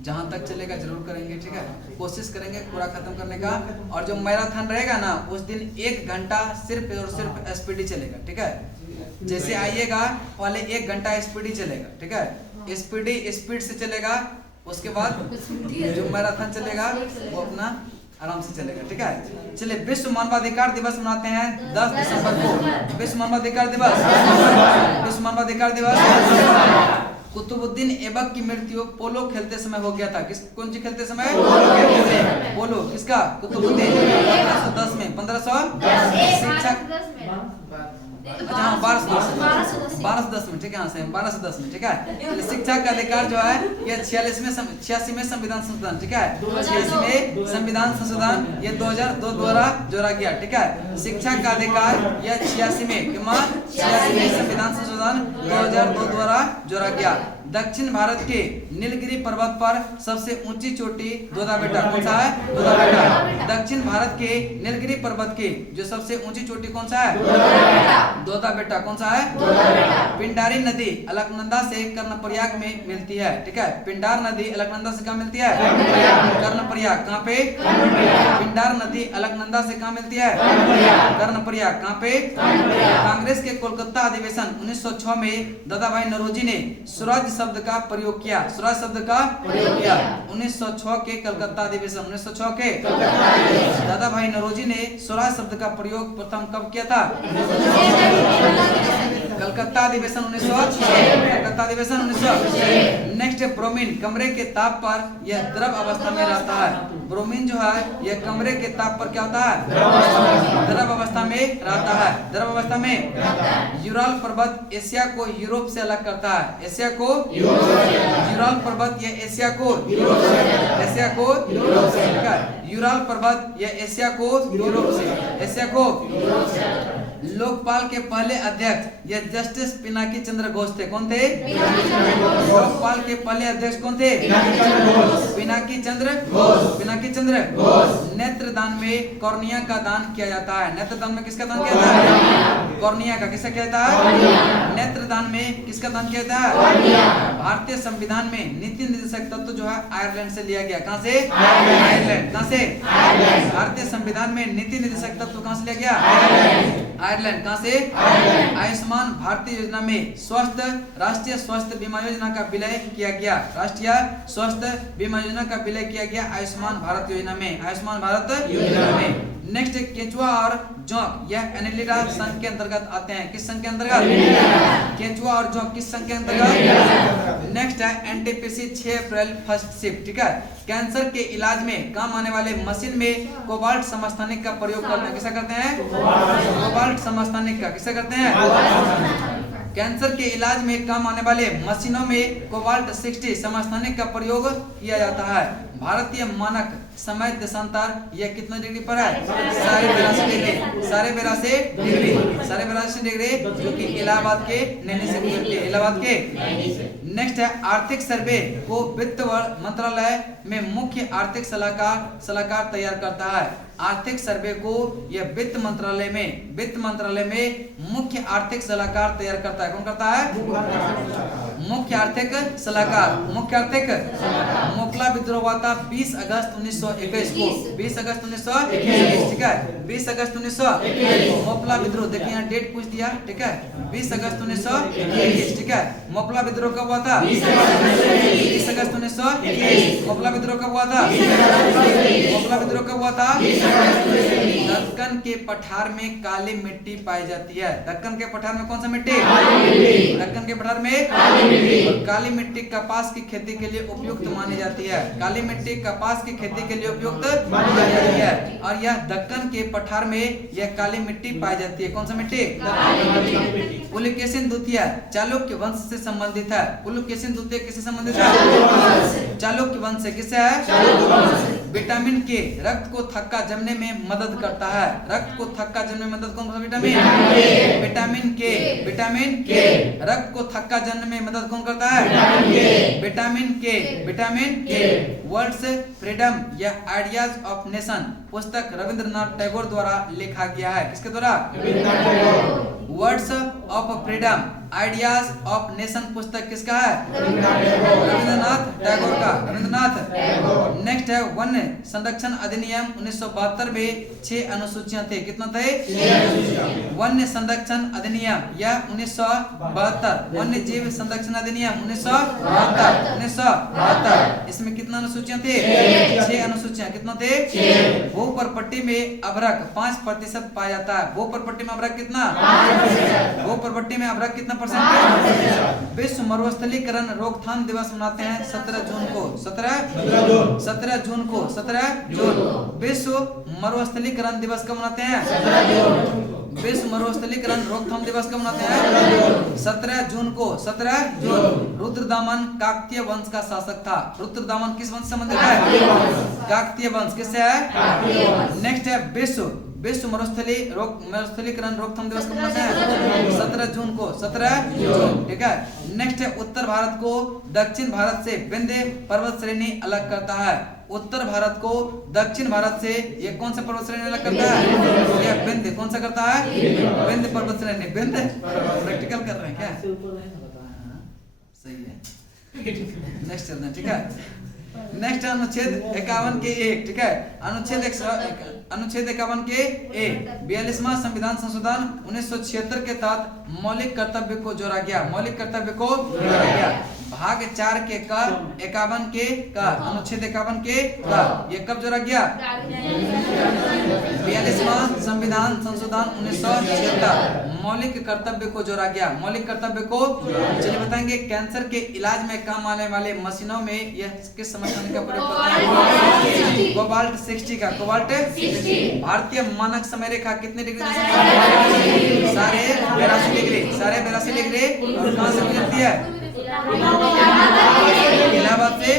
जहाँ तक चलेगा जरूर करेंगे, ठीक है। कोशिश करेंगे पूरा खत्म करने का। और जो मैराथन रहेगा ना उस दिन 1 घंटा सिर्फ और सिर्फ एसपीडी चलेगा, ठीक है। जैसे आइएगा पहले 1 घंटा एसपीडी चलेगा, ठीक है। एसपीडी स्पीड से चलेगा, उसके बाद जो मैराथन चलेगा वो अपना आराम से चलेगा, ठीक है। चलिए विश्व मानवाधिकार दिवस मनाते हैं 10 दिसंबर को। विश्व मानवाधिकार दिवस, विश्व मानवाधिकार दिवस। कुतुबुद्दीन ऐबक की मृत्यु पोलो खेलते समय हो गया था। किस कौन सी खेलते समय? पोलो। किसका? कुतुबुद्दीन। 1510 में 1510 शिक्षक, अच्छा हाँ 1210 में, ठीक है। हाँ सही 1210 में, ठीक है। शिक्षा का अधिकार जो है ये 86 में संविधान संशोधन, ठीक है। 86 में संविधान संशोधन ये 2002 द्वारा जोड़ा गया, ठीक है। शिक्षा का अधिकार यह 86 में 86 में संविधान संशोधन 2002 द्वारा जोड़ा गया। दक्षिण भारत के नीलगिरी पर्वत पर सबसे ऊंची चोटी दोदा बेटा कौन सा है? दोदा बेटा। दक्षिण भारत के नीलगिरी पर्वत की जो सबसे ऊंची चोटी कौन सा है? दोदा बेटा। कौन सा है? पिंडारी नदी अलकनंदा से कर्णप्रयाग में मिलती है। ठीक है, पिंडार नदी अलकनंदा से कहाँ मिलती है? कर्णप्रयाग। कहाँ पे? पिंडार नदी अलकनंदा से कहाँ मिलती है? कर्णप्रयाग। कहाँ पे? कांग्रेस के कोलकाता अधिवेशन 1906 में दादाभाई नौरोजी ने स्वराज शब्द का प्रयोग किया। स्वराज शब्द का प्रयोग किया 1906 के कलकत्ता अधिवेशन 1906 के दादाभाई नौरोजी ने स्वराज शब्द का प्रयोग प्रथम कब किया था? कलकत्ता अधिवेशन 1906। कलकत्ता अधिवेशन 1906। नेक्स्ट है ब्रोमीन। कमरे के ताप पर यह द्रव अवस्था में रहता है। ब्रोमीन जो है यह कमरे के ताप पर क्या होता है? द्रव अवस्था में रहता है। द्रव अवस्था में। यूराल पर्वत एशिया को यूरोप से अलग करता है। एशिया को यूराल पर्वत यह एशिया को यूरोप से यूराल पर्वत यह एशिया को यूरोप से एशिया को लोकपाल के पहले अध्यक्ष यह जस्टिस पिनाकी चंद्र घोष थे। कौन थे? लोकपाल के पहले अध्यक्ष कौन थे? पिनाकी चंद्र घोष। नेत्रदान में कॉर्निया का दान किया जाता है। नेत्रदान में किसका दान किया जाता है? कॉर्निया का। किसका किया जाता है? नेत्रदान में किसका दान किया जाता है? भारतीय संविधान में नीति निर्देशक तत्व जो है आयरलैंड से लिया गया। कहाँ से? आयरलैंड। कहाँ से? भारतीय संविधान में नीति निर्देशक तत्व कहाँ से लिया गया? आयरलैंड। कहाँ से? आयुष्मान भारतीय योजना में राष्ट्रीय स्वास्थ्य बीमा योजना का विलय किया गया। राष्ट्रीय स्वास्थ्य बीमा योजना का विलय किया गया आयुष्मान भारत योजना में। आयुष्मान भारत योजना में। नेक्स्ट केंचुआ और जोंक यह एनेलिडा संघ के अंतर्गत आते हैं। किस संघ के अंतर्गत? केंचुआ और जोंक किस संघ के अंतर्गत? नेक्स्ट है एनटीपीसी 6 अप्रैल फर्स्ट शिफ्ट। ठीक है, कैंसर के इलाज में काम आने वाले मशीन में कोबाल्ट समस्थानिक का प्रयोग करते हैं। किसा करते हैं? कोबाल्ट समस्थानिक का। किसा करते हैं? कैंसर के इलाज में काम आने वाले मशीनों में कोबाल्ट 60 समस्थानिक का प्रयोग किया जाता है। भारतीय मानक समय देशांतर यह कितना डिग्री पर है? 82 डिग्री जो कि इलाहाबाद के नैनी से गुजरती है। इलाहाबाद के। नेक्स्ट है आर्थिक सर्वे को वित्त मंत्रालय में मुख्य आर्थिक सलाहकार तैयार करता है। आर्थिक सर्वे को यह वित्त मंत्रालय में मुख्य आर्थिक सलाहकार तैयार करता है। कौन करता है? मुख्य आर्थिक सलाहकार। मोकला विद्रोह हुआ था 20 अगस्त 1921 को। 20 अगस्त 1921। ठीक है, 20 अगस्त 1921 मोकला विद्रोह। देखिए यहाँ डेट पूछ दिया। ठीक है, 20 अगस्त 1921। ठीक है, मोकला विद्रोह कब हुआ था? 20 अगस्त 1921। मोकला विद्रोह कब हुआ था? मोकला विद्रोह कब हुआ था? दक्कन के पठार में काली मिट्टी पाई जाती है। दक्कन के पठार में कौन सा मिट्टी? दक्कन के पठार में काली मिट्टी कपास की खेती के लिए उपयुक्त मानी जाती है। काली मिट्टी कपास की खेती के लिए उपयुक्त मानी जाती है। और यह दक्कन के पठार में यह काली मिट्टी पाई जाती है। कौन सा मिट्टी? पुलकेशिन द्वितीय चालुक्य वंश से संबंधित है। पुलकेशिन द्वितीय किससे संबंधित है? चालुक्य वंश से। किससे है? विटामिन के रक्त को थक्का जमने में मदद करता है। रक्त को थक्का जमने में मदद कौन सा विटामिन? विटामिन के रक्त को थक्का जमने में मदद कौन करता है? विटामिन के। वर्ड्स फ्रीडम या आइडियाज ऑफ नेशन पुस्तक रविंद्रनाथ टैगोर द्वारा लिखा गया है। किसके द्वारा? Words of freedom ideas of nation पुस्तक किसका है? रविंद्रनाथ टैगोर का। नेक्स्ट है वन्य संरक्षण अधिनियम 1972 में 6 अनुसूचियां थे। कितना थे? वन्य संरक्षण अधिनियम यह 1972 वन्य जीव संरक्षण अधिनियम 1972 इसमें कितना अनुसूचियां थे? 6 अनुसूचियां। कितना थे? भूप्रपट्टी में अभ्रक 5% पाया जाता है। भूप्रपट्टी में अभ्रक कितना? भूप्रपट्टी में अभ्रक कितना %? विश्व मरुस्थलीकरण रोकथाम दिवस मनाते हैं 17 जून को। 17 जून। विश्व मरुस्थलीकरण दिवस कब मनाते हैं? विश्व मरुस्थलीकरण रोकथाम दिवस कब मनाते हैं? 17 जून को। 17 जून। रुद्रदामन काकतीय वंश का शासक था। रुद्रदामन किस वंश से संबंधित है? काकतीय वंश। किससे है? नेक्स्ट है विश्व मरुस्थलीकरण रोकथाम दिवस कब मनाते हैं? 17 जून को, 17 जून, ठीक है। नेक्स्ट है उत्तर भारत को दक्षिण भारत से विंध्य पर्वत श्रेणी अलग करता है। उत्तर भारत को दक्षिण भारत से ये कौन सा पर्वत श्रेणी अलग करता है? ये विंध्य। कौन सा करता है? विंध्य पर्वत श्रेणी। विंध्य प्रैक्टिकल कर रहे हैं क्या? सही है। नेक्स्ट चलते हैं, ठीक है। नेक्स्ट अनुच्छेद 51 के 1, ठीक है। अनुच्छेद 51 के 1 42वां संविधान संशोधन 1976 के तहत मौलिक कर्तव्य को जोड़ा गया। मौलिक कर्तव्य को जोड़ा गया। भाग 4 के का 51 के का अनुच्छेद 51 के का ये कब जोड़ा गया? 42वां संविधान संशोधन 1976 मौलिक कर्तव्य को जोड़ा गया। मौलिक कर्तव्य को चलिए बताएंगे। कैंसर के इलाज में काम आने वाले मशीनों में यह किस समझने का प्रयोग करता है? कोबाल्ट 60 का। कोबाल्ट 60। भारतीय मानक समय रेखा कितने डिग्री? 82.5 डिग्री। 82.5 डिग्री कहाँ से गुजरती है? इलाहाबाद से।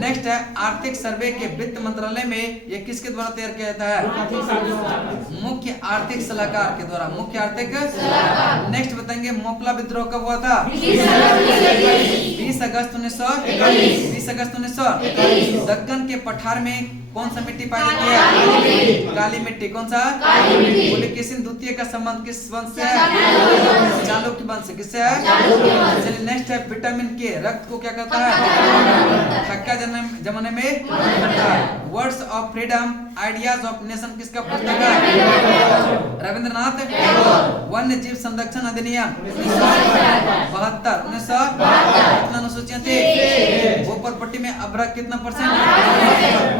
नेक्स्ट है आर्थिक सर्वे के वित्त मंत्रालय में ये किसके द्वारा तैयार किया जाता है? मुख्य आर्थिक सलाहकार के द्वारा। मुख्य आर्थिक सलाहकार। नेक्स्ट बताएंगे मोपला विद्रोह कब हुआ था? 20 अगस्त 1921। 20 अगस्त 1921। दक्कन के पठार में कौन सा मिट्टी पाई जाती है? काली मिट्टी। कौन सा? पुलकेशिन द्वितीय का संबंध किस वंश से है? चालुक्य वंश से। किससे है? चलिए नेक्स्ट है विटामिन के रक्त को क्या करता है? थक्का जमाने में words of freedom ideas of nation किसका पुस्तक है? रविंद्रनाथ टैगोर। वन्य जीव संरक्षण अधिनियम 1972। 1972 अनुसूचियां थी। ऊपर पट्टी में अभ्रक कितना परसेंट?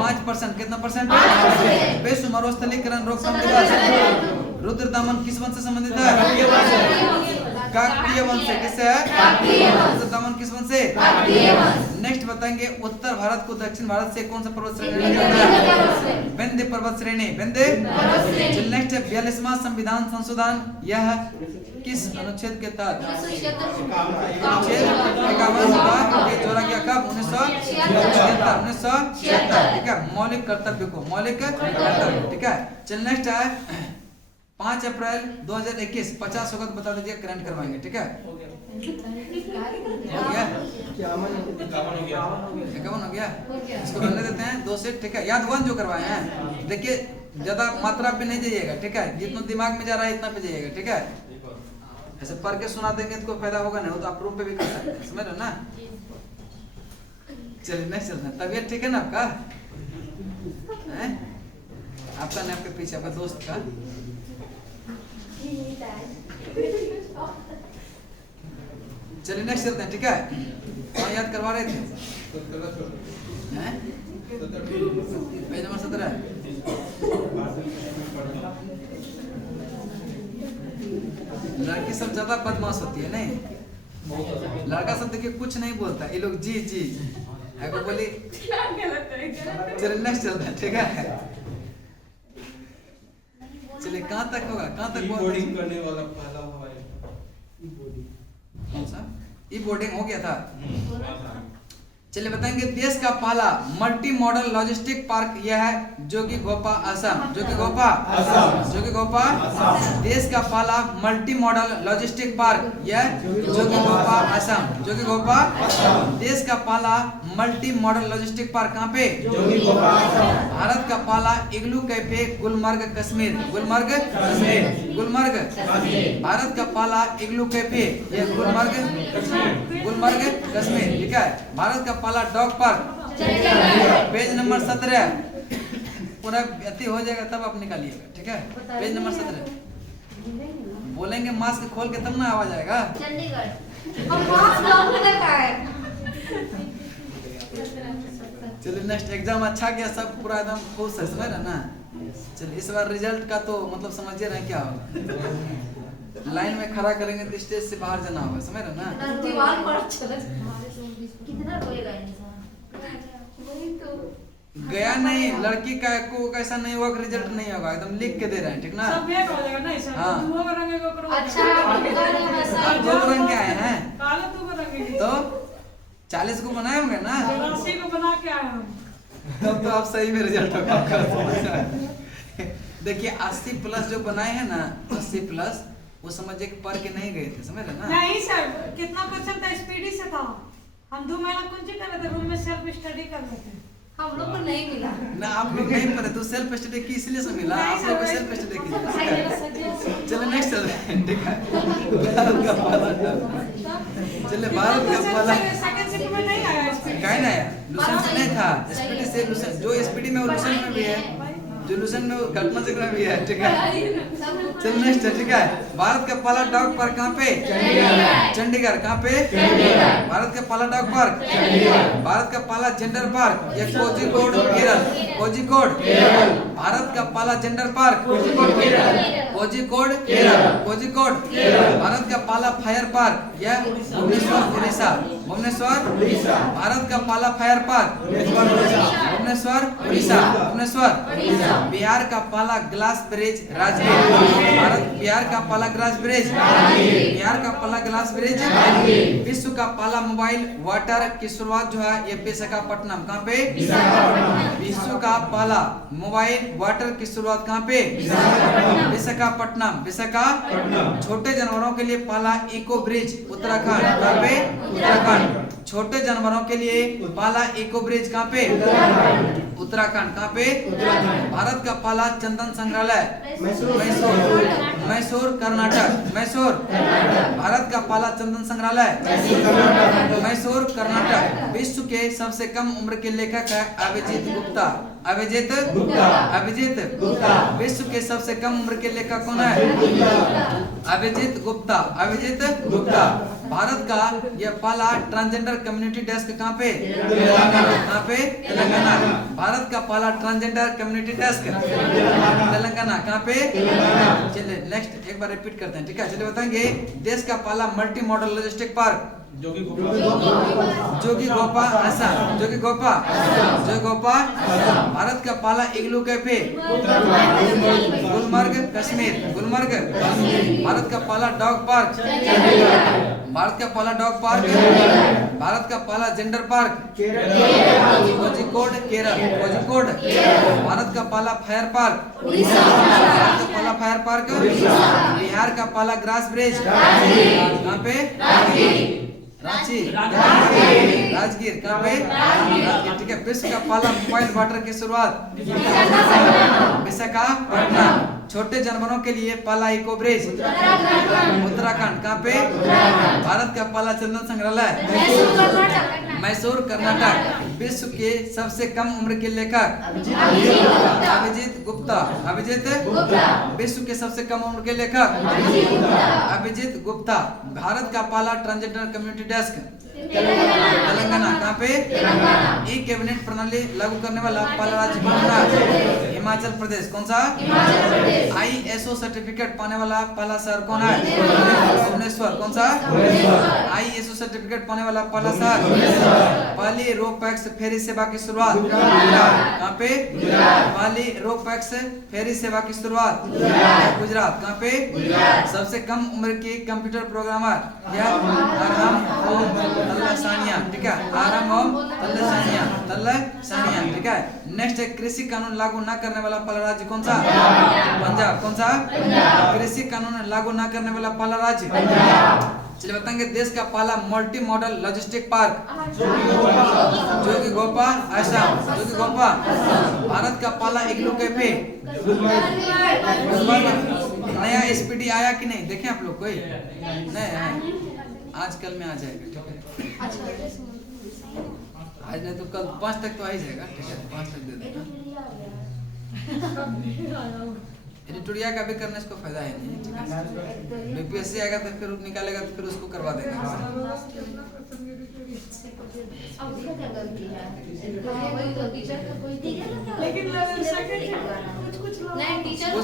5%। कितना परसेंट? विश्व मरुस्थलीकरण रोकथाम दिवस रुद्रदामन किस वंश से संबंधित है? काकतीय वंश से। किससे है? रुद्रदामन किस वंश से? नेक्स्ट बताएंगे उत्तर भारत को दक्षिण भारत से कौन सा पर्वत श्रेणी है? विंध्य पर्वत श्रेणी। विंध्य। नेक्स्ट है 42वां संविधान संशोधन यह किस अनुच्छेद के तहत? अनुच्छेद 51 का ये जोड़ा गया कब? 1976। 1976, ठीक है। मौलिक कर्तव्य को। मौलिक कर्तव्य, ठीक है। चल नेक्स्ट है 5 अप्रैल 2021 50 होगा तो बता दीजिए, करंट करवाएंगे, ठीक है। हो गया? 51 हो गया। इसको करने देते हैं 2 से, ठीक है। याद 1 जो करवाए हैं। देखिए ज्यादा मात्रा पे नहीं जाइएगा, ठीक है। जितना दिमाग में जा रहा है इतना पे जाइएगा, ठीक है। ऐसे पढ़ के सुना देंगे तो कोई फायदा होगा नहीं, वो तो आप रूम पे भी कर सकते हैं, समझ रहे हो ना। चलिए नेक्स्ट चलते हैं। तबीयत ठीक है ना आपका? आपका नहीं, आपके पीछे आपका दोस्त का। चलिए नेक्स्ट चलते हैं, ठीक है। हाँ याद करवा रहे थे। Page number 17। लड़की सब ज्यादा बदमाश होती है नहीं? लड़का सब देखिए कुछ नहीं बोलता, ये लोग जी जी आपको बोली। चलिए नेक्स्ट चलते हैं, ठीक है। चलिए कहाँ तक होगा? कहाँ तक बोर्डिंग करने वाला पहला कौन सा? ई बोर्डिंग हो गया था। चलिए बताएंगे देश का पहला मल्टी मॉडल लॉजिस्टिक पार्क यह है जोगीघोपा असम। जोगीघोपा असम। देश का पहला मल्टी मॉडल लॉजिस्टिक पार्क यह जोगीघोपा असम। जोगीघोपा देश का पहला मल्टी मॉडल लॉजिस्टिक पार्क कहाँ पे? जोगीघोपा असम। भारत का पहला इग्लू कैफे गुलमर्ग कश्मीर। गुलमर्ग कश्मीर। गुलमर्ग भारत का पहला इग्लू कैफे यह गुलमर्ग कश्मीर, ठीक है। भारत का पहला डॉग पार्क पेज नंबर 17 पूरा अति हो जाएगा तब आप निकालिएगा, ठीक है। पेज नंबर 17 बोलेंगे मास्क खोल के तब ना आवाज आएगा। चलिए नेक्स्ट एग्जाम अच्छा गया, सब पूरा एकदम खुश है, समझ रहे ना। चलिए इस बार रिजल्ट का तो मतलब समझिए रहे क्या होगा। लाइन में खड़ा करेंगे तो स्टेज से बाहर जाना होगा, समझ रहे ना। दीवार पर कितना रोएगा इंसान? वही तो गया नहीं, लड़की का को कैसा नहीं होगा, रिजल्ट नहीं होगा, एकदम लिख के दे रहे हैं, ठीक ना। सब एक हो जाएगा ना ऐसा। हाँ। तू वो रंग को करो। अच्छा आप 2 रंग के आए हैं काला तू को रंग तो 40 को बनाए होंगे ना, 80 को बना के आए हम। तब तो आप सही में रिजल्ट होगा आपका। देखिए 80 प्लस जो बनाए हैं ना 80 प्लस वो समझिए कि पढ़ के नहीं गए थे, समझ रहे ना? नहीं सर, कितना क्वेश्चन था स्पीडी से था। हम 2 महीना कुछ कर रहे थे, रूम में सेल्फ स्टडी कर रहे थे। हम लोग को नहीं मिला ना आप लोग नहीं पढ़े तो सेल्फ स्टडी की इसलिए से मिला, आप लोग को सेल्फ स्टडी की। चलो नेक्स्ट चलते हैं, ठीक है। भारत का पहला चले भारत का पहला सेकंड शिफ्ट में नहीं आया स्पीडी। काहे ना आया? लूसेंट से नहीं था, स्पीडी से लूसेंट, जो स्पीडी में वो लूसेंट में भी है, जो लूसेंट में वो कल्पना चक्र में भी है, ठीक है। चल नेक्स्ट, ठीक है। भारत का पहला डॉग पार्क कहाँ पे? चंडीगढ़। कहाँ पे? भारत का पहला डॉग पार्क। भारत का पहला जेंडर पार्क ये कोझिकोड केरल। कोझिकोड भारत का पहला जेंडर पार्क कोझिकोड केरल। कोझिकोड भारत का पहला फायर पार्क यह भुवनेश्वर उड़ीसा। भुवनेश्वर भारत का पहला फायर पार्क भुवनेश्वर उड़ीसा। भुवनेश्वर बिहार का पहला ग्लास ब्रिज राजगीर। बिहार का पहला ग्लास ब्रिज बिहार का पहला ग्लास ब्रिज। विश्व का पहला मोबाइल वाटर की शुरुआत जो है ये विशाखापट्टनम। कहाँ पे? विश्व का पहला मोबाइल वाटर की शुरुआत कहाँ पे? विशाखापट्टनम। विशाखापट्टनम। छोटे जानवरों के लिए पहला इको ब्रिज उत्तराखंड। कहाँ पे? उत्तराखंड। छोटे जानवरों के लिए पहला इको ब्रिज कहाँ पे? उत्तराखंड। कहाँ पे? भारत का पहला चंदन संग्रहालय मैसूर कर्नाटक। मैसूर भारत का पहला चंदन संग्रहालय मैसूर कर्नाटक। विश्व के सबसे कम उम्र के लेखक है अभिजीत गुप्ता। अभिजीत गुप्ता। विश्व के सबसे कम उम्र के लेखक कौन है? अभिजीत गुप्ता। अभिजीत गुप्ता। भारत का यह पहला ट्रांसजेंडर कम्युनिटी डेस्क कहाँ पे? कहाँ पे? तेलंगाना। भारत का पहला ट्रांसजेंडर कम्युनिटी डेस्क तेलंगाना। कहाँ पे? चलिए नेक्स्ट एक बार रिपीट करते हैं, ठीक है। चलिए बताएंगे देश का पहला मल्टी मॉडल लॉजिस्टिक पार्क जोगी गोपा असम। जोगी गोपा भारत का पहला इग्लू कैफे गुलमर्ग कश्मीर। गुलमर्ग भारत का पहला डॉग पार्क भारत का पहला डॉग पार्क। भारत का पहला जेंडर पार्क कोझिकोड केरल। कोझिकोड भारत का पहला फायर पार्क भारत का पहला फायर पार्क। बिहार का पहला ग्रास ब्रिज कहाँ पे? रांची। राजगीर। कहाँ पे? राजगीर, ठीक है। विश्व का पहला मोबाइल वाटर की शुरुआत विशाखापट्टनम। छोटे जानवरों के लिए पहला इको ब्रिज उत्तराखंड। कहाँ पे? भारत का पहला चंदन संग्रहालय मैसूर कर्नाटक। विश्व के सबसे कम उम्र के लेखक अभिजीत गुप्ता। अभिजीत विश्व के सबसे कम उम्र के लेखक अभिजीत गुप्ता। भारत का पहला ट्रांसजेंडर कम्युनिटी डेस्क तेलंगाना। कहाँ पे? ई कैबिनेट प्रणाली लागू करने वाला पहला राज्य कौन सा? हिमाचल प्रदेश। कौन सा? ISO सर्टिफिकेट पाने वाला पहला शहर कौन है? भुवनेश्वर। कौन सा? ISO सर्टिफिकेट पाने वाला पहला शहर। पहली रो पैक्स फेरी सेवा की शुरुआत कहाँ पे? पहली रो पैक्स फेरी सेवा की शुरुआत गुजरात। कहाँ पे? सबसे कम उम्र की कंप्यूटर प्रोग्रामर यह सानिया, ठीक है। आराम सानिया, ठीक है। नेक्स्ट है कृषि कानून लागू न करने वाला पहला राज्य कौन सा? पंजाब। कौन सा? कृषि कानून लागू न करने वाला पहला राज्य चलिए बताएंगे देश का पहला मल्टी मॉडल लॉजिस्टिक पार्क जोगी गोपा असम। जोगी गोपा भारत का पहला इग्लू कैफे नया SPD आया कि नहीं? देखें आप लोग कोई नहीं? आजकल में आ जाएगा, ठीक है। आज नहीं तो कल 5 तक तो आ ही जाएगा, ठीक है। 5 तक दे देना। एडिटोरिया का भी करने से कोई फायदा है नहीं, ठीक है। BPSC आएगा तो फिर निकालेगा तो फिर उसको करवा देगा।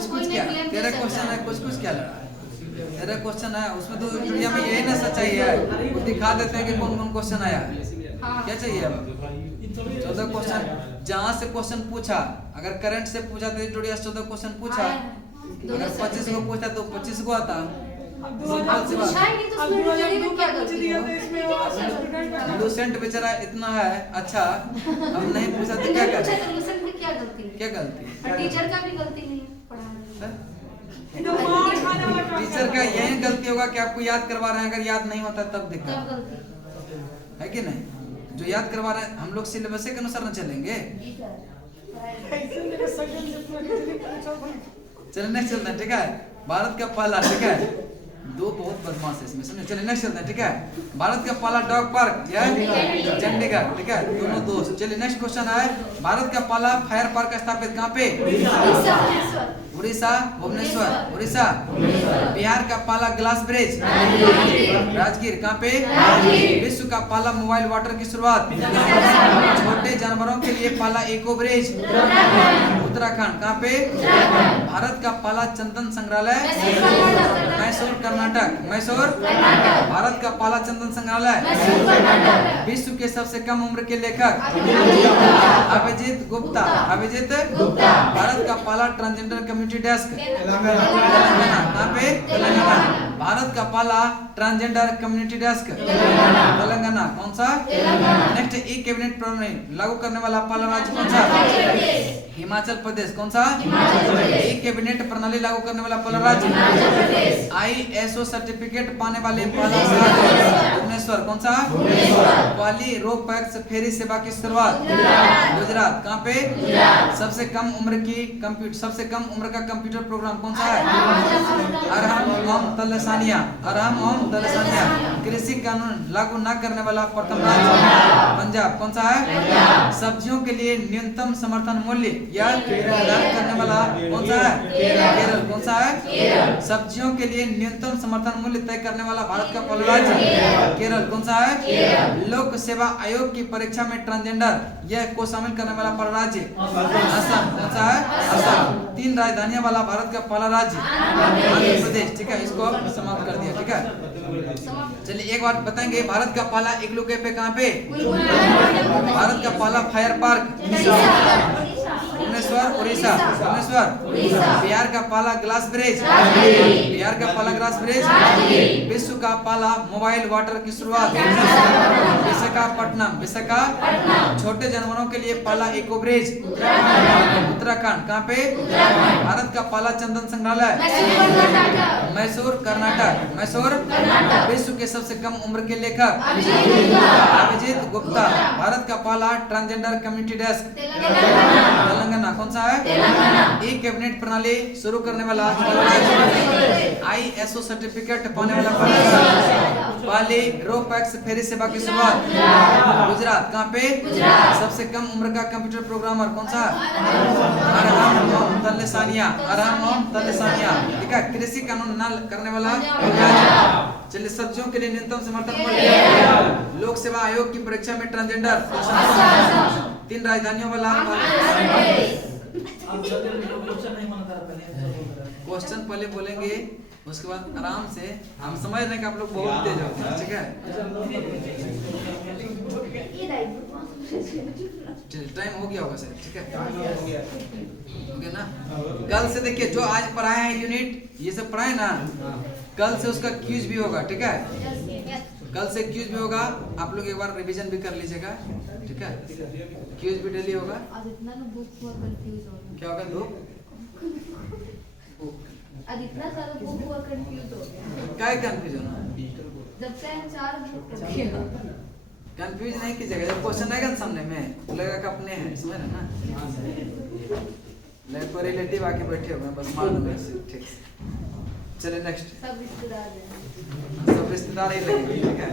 कुछ क्या तेरा क्वेश्चन है? कुछ क्या लड़ा है? तेरा क्वेश्चन है उसमें तो एडिटोरिया में यही ना सच्चाई है, वो दिखा देते हैं कि कौन कौन क्वेश्चन आया। क्या चाहिए अब? 14 क्वेश्चन जहाँ से क्वेश्चन पूछा, अगर करंट से पूछा तो एडिटोरिया 14 क्वेश्चन पूछा। अगर 25 को पूछता तो 25 को आता। लूसेंट बेचारा इतना है अच्छा, हम नहीं पूछा तो क्या गलती? टीचर का भी गलती नहीं है पढ़ाने। तो मार खाने वाला टॉपिक टीचर का यही गलती होगा कि आपको याद करवा रहे हैं, अगर याद नहीं होता तब तब दिक्कत गलती है कि नहीं। जो याद करवा रहे हैं हम लोग सिलेबस के अनुसार न चलेंगे। जी सर ऐसे मेरे सेकंड से पूरा पूछो भाई। चलिए नेक्स्ट चलते हैं, ठीक है। भारत का पहला, ठीक है, दो बहुत बदमाश है इसमें, समझे। चलिए नेक्स्ट चलते हैं, ठीक है। भारत का पहला डॉग पार्क यह चंडीगढ़, ठीक है, दोनों दोस्त। चलिए नेक्स्ट क्वेश्चन है, भारत का पहला फायर पार्क स्थापित कहाँ पे? उड़ीसा, भुवनेश्वर, उड़ीसा। बिहार का पहला ग्लास ब्रिज राजगीर, कहाँ पे? विश्व का पहला मोबाइल वाटर की शुरुआत, छोटे जानवरों के लिए पहला इको ब्रिज उत्तराखंड, कहाँ पे? भारत का पहला चंदन संग्रहालय मैसूर, कर्नाटक, मैसूर। भारत का पहला चंदन संग्रहालय। विश्व के सबसे कम उम्र के लेखक अभिजीत गुप्ता, अभिजीत गुप्ता। भारत का पहला ट्रांसजेंडर कम्युनिटी डेस्क तेलंगाना, कहाँ पे? तेलंगाना। भारत का पहला ट्रांसजेंडर कम्युनिटी डेस्क तेलंगाना, कौन सा? नेक्स्ट, ई कैबिनेट प्रणाली लागू करने वाला पहला राज्य कौन सा? हिमाचल प्रदेश, कौन सा? ई कैबिनेट प्रणाली लागू करने वाला पहला राज्य। ISO सर्टिफिकेट पाने वाले पहला राज्य भुवनेश्वर, कौन सा? पहली रो पैक्स फेरी सेवा की शुरुआत गुजरात, कहाँ पे? सबसे कम उम्र का कंप्यूटर प्रोग्राम कौन सा है? अरहम ओम तलसानिया, अरहम ओम तलसानिया। कृषि कानून लागू न करने वाला प्रथम राज्य पंजाब, कौन सा है? सब्जियों के लिए न्यूनतम समर्थन मूल्य यह प्रदान करने वाला कौन सा है? केरल, कौन सा है? सब्जियों के लिए न्यूनतम समर्थन मूल्य तय करने वाला भारत का पहला राज्य केरल, कौन सा है? लोक सेवा आयोग की परीक्षा में ट्रांसजेंडर यह को शामिल करने वाला पहला राज्य असम, कौन सा है? असम। 3 राजधानियां वाला भारत का पहला राज्य आंध्र प्रदेश, ठीक है। इसको अब समाप्त कर दिया, ठीक है। चलिए एक बात बताएंगे, भारत का पहला इग्लू कैफे कहाँ पे? भारत का पहला फायर पार्क भुवनेश्वर, उड़ीसा, भुवनेश्वर। बिहार का पहला ग्लास ब्रिज बिहार का पहला ग्लास ब्रिज। विश्व का पहला मोबाइल वाटर की शुरुआत विशाखापट्टनम, विशाखा। छोटे जानवरों के लिए पहला इको ब्रिज उत्तराखंड, कहाँ पे? भारत का पहला चंदन संग्रहालय मैसूर, कर्नाटक, मैसूर। विश्व के सबसे कम उम्र के लेखक अभिजीत गुप्ता। भारत का पहला ट्रांसजेंडर कम्युनिटी डेस्क तेलंगाना, कौन सा है? ई कैबिनेट प्रणाली शुरू करने वाला ISO सर्टिफिकेट पाने वाला पहली रो पैक्स फेरी सेवा की शुरुआत गुजरात, कहाँ पे? सबसे कम उम्र का कंप्यूटर प्रोग्रामर कौन सा? अरहम ओम तलसानिया, अरहम ओम तलसानिया, ठीक है। कृषि कानून न करने वाला चलिए, सब्जियों के लिए न्यूनतम समर्थन मूल्य लोक सेवा आयोग की परीक्षा में ट्रांसजेंडर 3 राजधानियों वाला क्वेश्चन पहले बोलेंगे, उसके बाद आराम से। हम समझ रहे हैं कि आप लोग बहुत तेज होते हैं, ठीक है। टाइम हो गया होगा सर, ठीक है, हो गया ना। कल से देखिए, जो आज पढ़ाए हैं यूनिट ये सब पढ़ाए ना, कल से उसका क्यूज भी होगा, ठीक है। कल से क्यूज भी होगा, आप लोग एक बार रिवीजन भी कर लीजिएगा, ठीक है। क्यूज भी डेली होगा। आज इतना ना बुक हुआ कंफ्यूज हो गया। क्या होगा? आज इतना सारा बुक हुआ कंफ्यूज हो गया। क्या कंफ्यूजन है? जब से 4 बुक हो गया। कंफ्यूज नहीं कीजिएगा, जब क्वेश्चन आएगा ना सामने में तो लगेगा कि अपने हैं, समझ रहे ना। लाइक कोई रिलेटिव आके बैठे हुए हैं, बस मार दो ऐसे, ठीक। चलिए नेक्स्ट, सब रिश्तेदार हैं। सब रिश्तेदार ही लगेंगे, ठीक है।